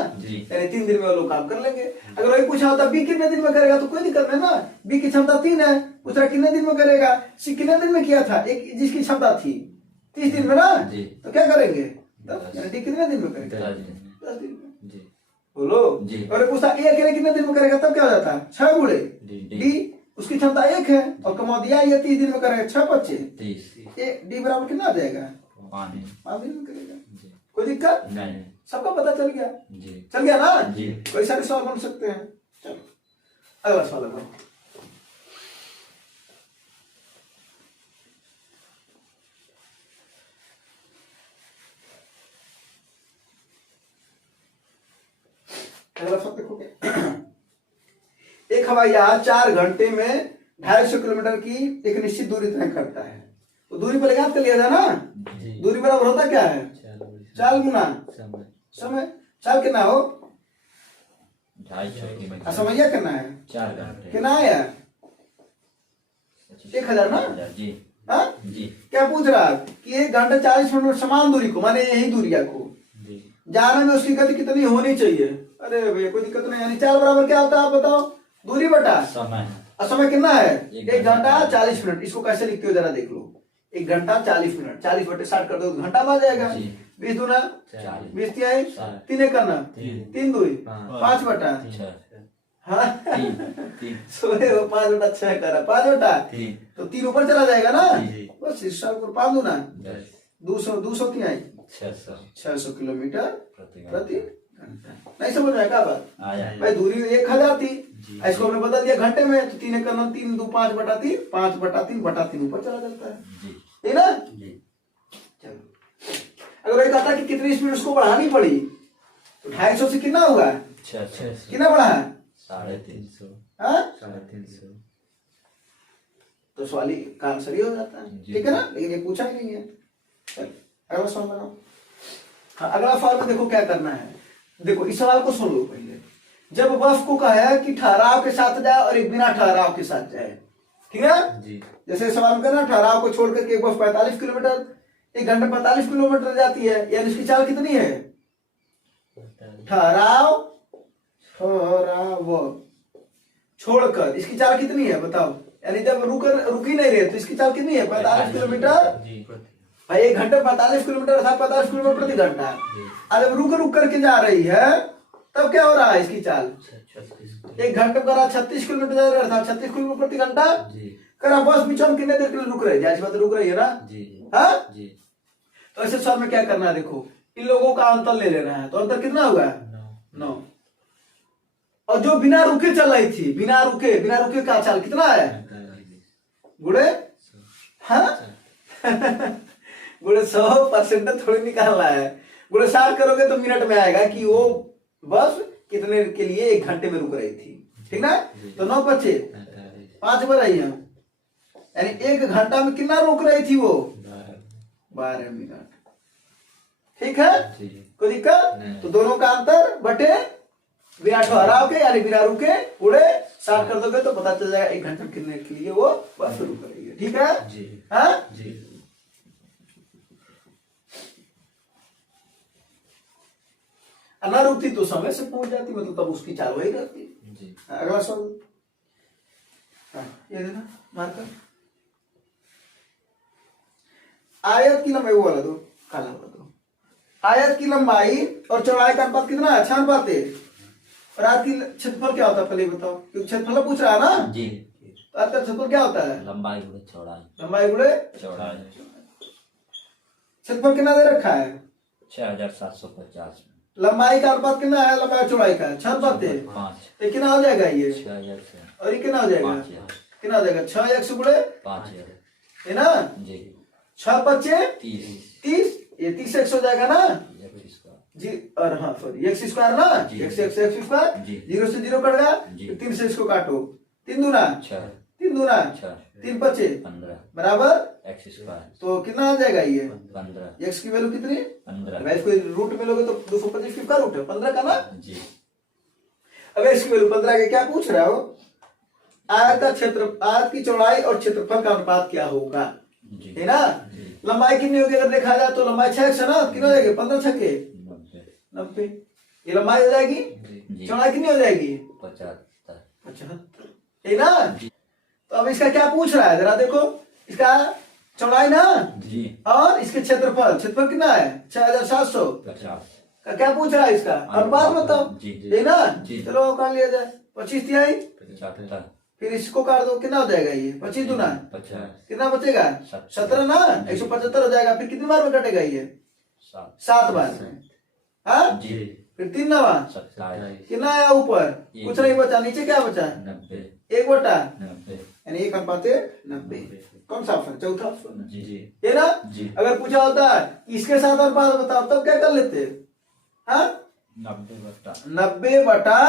यानी 3 दिन में वो लोग काम कर लेंगे। अगर वही पूछा होता बी कितने दिन में करेगा तो कोई दिक्कत नहीं ना। बी की क्षमता 3 है, पूछ रहा कितने दिन में करेगा। सी कितने दिन में किया था? एक जिसकी क्षमता थी 30 दिन में ना, तो क्या करेंगे? डी कितने दिन में करेगा? 10 दिन में। बोलो। और पूछता ए अकेले कितने दिन में करेगा, तब क्या हो जाता? 6 गुणे डी, उसकी क्षमता 1 है और कमा दिया ये 30 दिन में करेगा। 6 बच्चे डी बराबर कितना आ जाएगा? 5 दिन में करेगा। कोई दिक्कत नहीं, सबको पता चल गया। चल गया ना? कोई सारे सवाल बन सकते हैं। चलो अगला सवाल लगाओ। अगला सवाल देखो। एक हवाई जहाज 4 घंटे में 250 किलोमीटर की एक निश्चित दूरी तय करता है। तो दूरी पर याद कर लिया था ना। दूरी बराबर होता क्या है? 4 गुना समय। 4 कितना हो? 250 समझिए कितना है? 4 घंटे कितना आया? 1000 ना? जी हाँ? जी। क्या पूछ रहा कि 1 घंटा 40 मिनट समान दूरी को, माने यही दूरिया को जाने में उसकी गति कितनी होनी चाहिए? अरे भैया कोई दिक्कत नहीं। यानी 4 बराबर क्या होता है आप बताओ? दूरी बटा समय। और समय कितना है? 1 घंटा 40 मिनट। इसको कैसे लिखते हो जरा देख लो। 1 घंटा 40 मिनट, 40 बटे 60 कर दो, घंटा में आ जाएगा। 20 दूना 20 तिहाई 3 एक करना 3 2 5 बटा 6 हाँ 3 सोए वो 5 बटा 6 करा 5 बटा तो 3 ऊपर चला जाएगा ना। बस इस साल को 5 दूना 200 तिहाई 600 किलोमीटर प्रति घंटा। नहीं समझ में क्या बात? भाई दूरी 1000 थी, इसको हमने बदल दिया घंटे में, तो 3 एक करना 3 2 5 बटा 3 5 बटा 3 बटा 3 ऊपर चला जाता है। ठीक ना? चलो अगर ये कहता कि कितनी स्पीड उसको बढ़ानी पड़ी तो 250 से कितना होगा? कितना बढ़ा? 350। हाँ 350। तो सवाल का आंसर ही हो जाता है। ठीक है ना? लेकिन ये पूछा ही नहीं है। चल अगला सवाल बनाओ। हाँ अगला सवाल में देखो क्या करना है। देखो इस सवाल को सुन लो पहले। जब बर्फ को कहा कि ठहराव के साथ जाए और एक बिना ठहराव के साथ जाए, ठीक है जी। जैसे सवाल करना ठहराव को छोड़ करके एक बर्फ 45 किलोमीटर 1 घंटे 45 किलोमीटर जाती है, यानी इसकी चाल कितनी है? ठहराव छोड़कर इसकी चाल कितनी है बताओ? यानी जब रुकी नहीं रहे तो इसकी चाल कितनी है? 45 किलोमीटर भाई 1 घंटे 45 किलोमीटर था 45 किलोमीटर प्रति घंटा। और जब रुक करके जा रही है तब क्या हो रहा है इसकी चाल? 1 घंटे करा 36 किलोमीटर जा रहा था 36 किलोमीटर प्रति घंटा करा। बस बीच में कितने देर के लिए रुक रही है? बात रुक रही है ना। हाँ तो ऐसे सवाल में क्या करना है? देखो इन लोगों का अंतर ले लेना है। तो अंतर कितना हुआ? 9। और जो बिना रुके चल रही थी बिना रुके का चाल कितना है? गुड़े हाँ गुड़े 100% थोड़ी निकालना है। गुड़े 60 करोगे तो मिनट में आएगा कि वो बस कितने के लिए 1 घंटे में रुक रही थी। ठीक ना? तो 9 बचे 5 बार आई है, यानी 1 घंटा में कितना रुक रही थी वो? 12 मिनट। ठीक है? कोई दिक्कत? तो दोनों का अंतर बटे बिना ठहराव के यानी बिना रुके उड़े 60 कर दोगे तो पता चल जाएगा 1 घंटे कितने के लिए वो बस रुक रही है। ठीक है जी? हाँ जी। ना रुकती तो समय से पहुंच जाती, मतलब तब उसकी चाल वही करती। अगला सवाल ये देना मार्कर। आयत की लंबाई, वो वाला दो, काला वाला दो। आयत की लंबाई और चौड़ाई का अनुपात कितना है? 6 अनुपात 1। और आयत की क्षेत्रफल क्या होता है पहले बताओ, क्योंकि क्षेत्रफल पूछ रहा है ना। जी। तो आयत का क्षेत्रफल क्या होता है? लंबाई गुणे चौड़ाई। लंबाई गुणे चौड़ाई। क्षेत्रफल कितना दे रखा है? 6750। लंबाई का अनुपात कितना है? लंबाई और चौड़ाई का 6 अनुपात 1। 5। तो कितना हो जाएगा ये? 6000 से और ये कितना हो जाएगा? 5000। कितना हो जाएगा? 6 1 गुणे 5000। है ना। जी। 6 5 30। 30, ये 30 1 हो जाएगा ना जी। और हाँ सॉरी, x स्क्वायर ना, x स्क्वायर, जी। 0 से 0 कट गया, जी। 3 से इसको काटो, 3 दूना 6। 3 दूना 6। 3 5 15। बराबर x स्क्वायर। तो कितना आ जाएगा ये? 15। x की वैल्यू कितनी? 15। अगर इसको रूट में लोगे तो 225 का रूट है 15 का ना। जी। अब x की वैल्यू 15 के क्या पूछ रहा हो? आयत का क्षेत्र, आयत की चौड़ाई और क्षेत्रफल का अनुपात क्या होगा, जी। है ना। लंबाई कितनी होगी अगर देखा जाए तो? लंबाई 6 x है ना, कितना हो जाएगी? 15 छक्के 90। ये लंबाई हो जाएगी। जी। चौड़ाई कितनी हो जाएगी? 75। है ना। तो अब इसका क्या पूछ रहा है जरा देखो, इसका चौड़ाई ना जी। और इसके क्षेत्रफल, क्षेत्रफल कितना है? 6700 50। का क्या पूछ रहा है? इसका अनुपात बताओ, जी। है ना। जी। चलो कर लिया जाए, 25 तिहाई, 75। फिर इसको काट दो, कितना हो जाएगा ये? 25 दूना 50। कितना बचेगा? 17 ना, 175 हो जाएगा। फिर कितनी बार में कटेगा ये? 7 बार में। हाँ जी। फिर 3 नवा 27। कितना आया ऊपर? कुछ नहीं बचा, नीचे क्या बचा? 90। 1 बटा 90। यानी 1 अनुपात 90। कौन सा ऑप्शन? चौथा ऑप्शन जी। जी। है ना। जी। अगर पूछा होता है कि इसके साथ अनुपात बताओ, तब क्या कर लेते? हाँ 90 बटा 90 बटा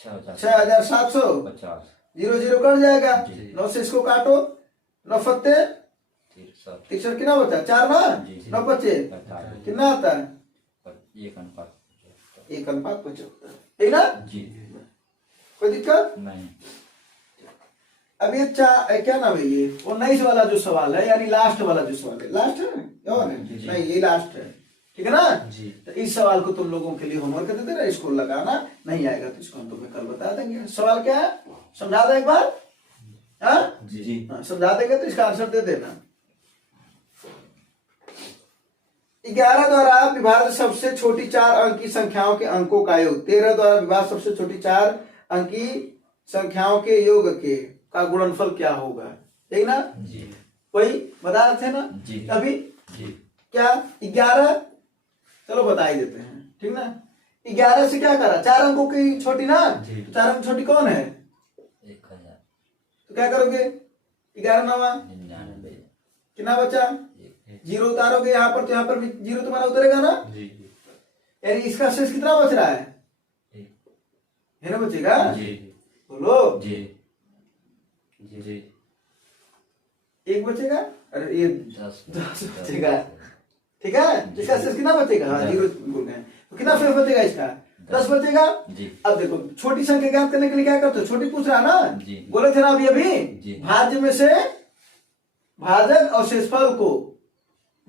6700, 50। 0 0 कट जाएगा, जी। 9 से इसको काटो, 9 फत्ते 63, कितना बचा? 4 ना, जी। 9 बचे कितना आता है? 1 अनुपात 1 अनुपात 75, है ना। जी। कोई दिक्कत नहीं। अब ये क्या नाम है ये? 19 वाला जो सवाल है, यानी लास्ट वाला जो सवाल है, लास्ट है ना और जी। नहीं, ये लास्ट है, ठीक है ना जी। तो इस सवाल को तुम लोगों के लिए होमवर्क दे देना, इसको लगाना नहीं आएगा तो इसको हम तुम्हें कल बता देंगे। सवाल क्या है समझा दो एक बार। हाँ जी। समझा देंगे तो इसका आंसर दे देना। 11 द्वारा विभाजित सबसे छोटी 4 अंक की संख्याओं के अंकों का योग 13 द्वारा विभाजित सबसे छोटी 4 अंकी संख्याओं के योग का गुणनफल क्या होगा, ठीक ना। जी। वही बता रहे थे ना जी। अभी। जी। क्या 11, चलो बता ही देते हैं, ठीक ना। 11 से क्या करा? 4 अंकों की छोटी ना, जी। तो 4 अंक छोटी कौन है? 1000। तो क्या करोगे? 11 नवा 99। कितना बचा? 0 उतारोगे यहाँ पर, तो यहाँ पर भी 0 तुम्हारा उतरेगा ना। जी। यानी इसका शेष कितना बच रहा है? है ना, बचेगा। जी। बोलो। जी। जी। 1 बचेगा, अरे ये 10 बचेगा, ठीक है। इसका शेष कितना बचेगा? हाँ 0 बोल गए, तो कितना शेष बचेगा इसका? 10 बचेगा। जी। अब देखो छोटी संख्या ज्ञात करने के लिए क्या करते हो? छोटी पूछ रहा ना, जी। बोले थे ना अभी जी। भाज्य में से भाजक और शेषफल को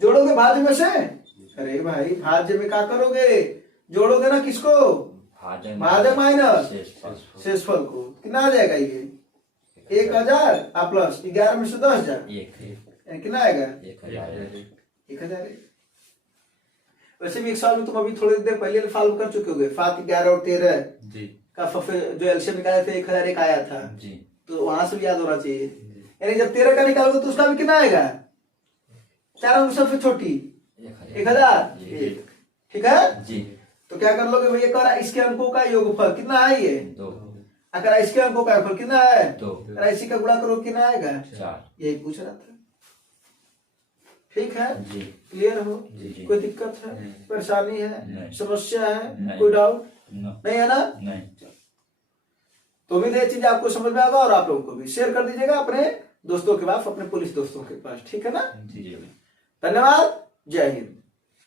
जोड़ोगे भाज्य में से। अरे भाई भाज्य में क्या करोगे? जोड़ोगे ना किसको? भाजक माइनस शेषफल को। कितना आ जाएगा ये? 1000 प्लस 11 में से 10000, कितना आएगा? 1000। वैसे भी एक साल में तुम अभी थोड़ी देर पहले सॉल्व कर चुके होगे। 7 11 और 13 का जो एलसीएम निकाले थे 1001 आया था जी। तो वहां से भी याद होना चाहिए। यानी जब 13 का निकालोगे तो उसका भी कितना आएगा? 4 अंक सबसे छोटी 1000, ठीक है जी। तो क्या कर लोगे भैया? करा इसके अंकों का योगफल कितना है ये? 2। अगर इसके अंकों का योगफल कितना है? 2। अगर इसी का गुणा करो कितना आएगा? 4। यही पूछ रहा था, ठीक है। जी। क्लियर हो? जी। कोई दिक्कत है, परेशानी है, नहीं। समस्या है, नहीं। कोई डाउट No. नहीं है ना? नहीं। तो उम्मीद है ये चीज आपको समझ में आएगा और आप लोगों को भी शेयर कर दीजिएगा अपने दोस्तों के पास, अपने पुलिस दोस्तों के पास, ठीक है ना। जी। धन्यवाद, जय हिंद।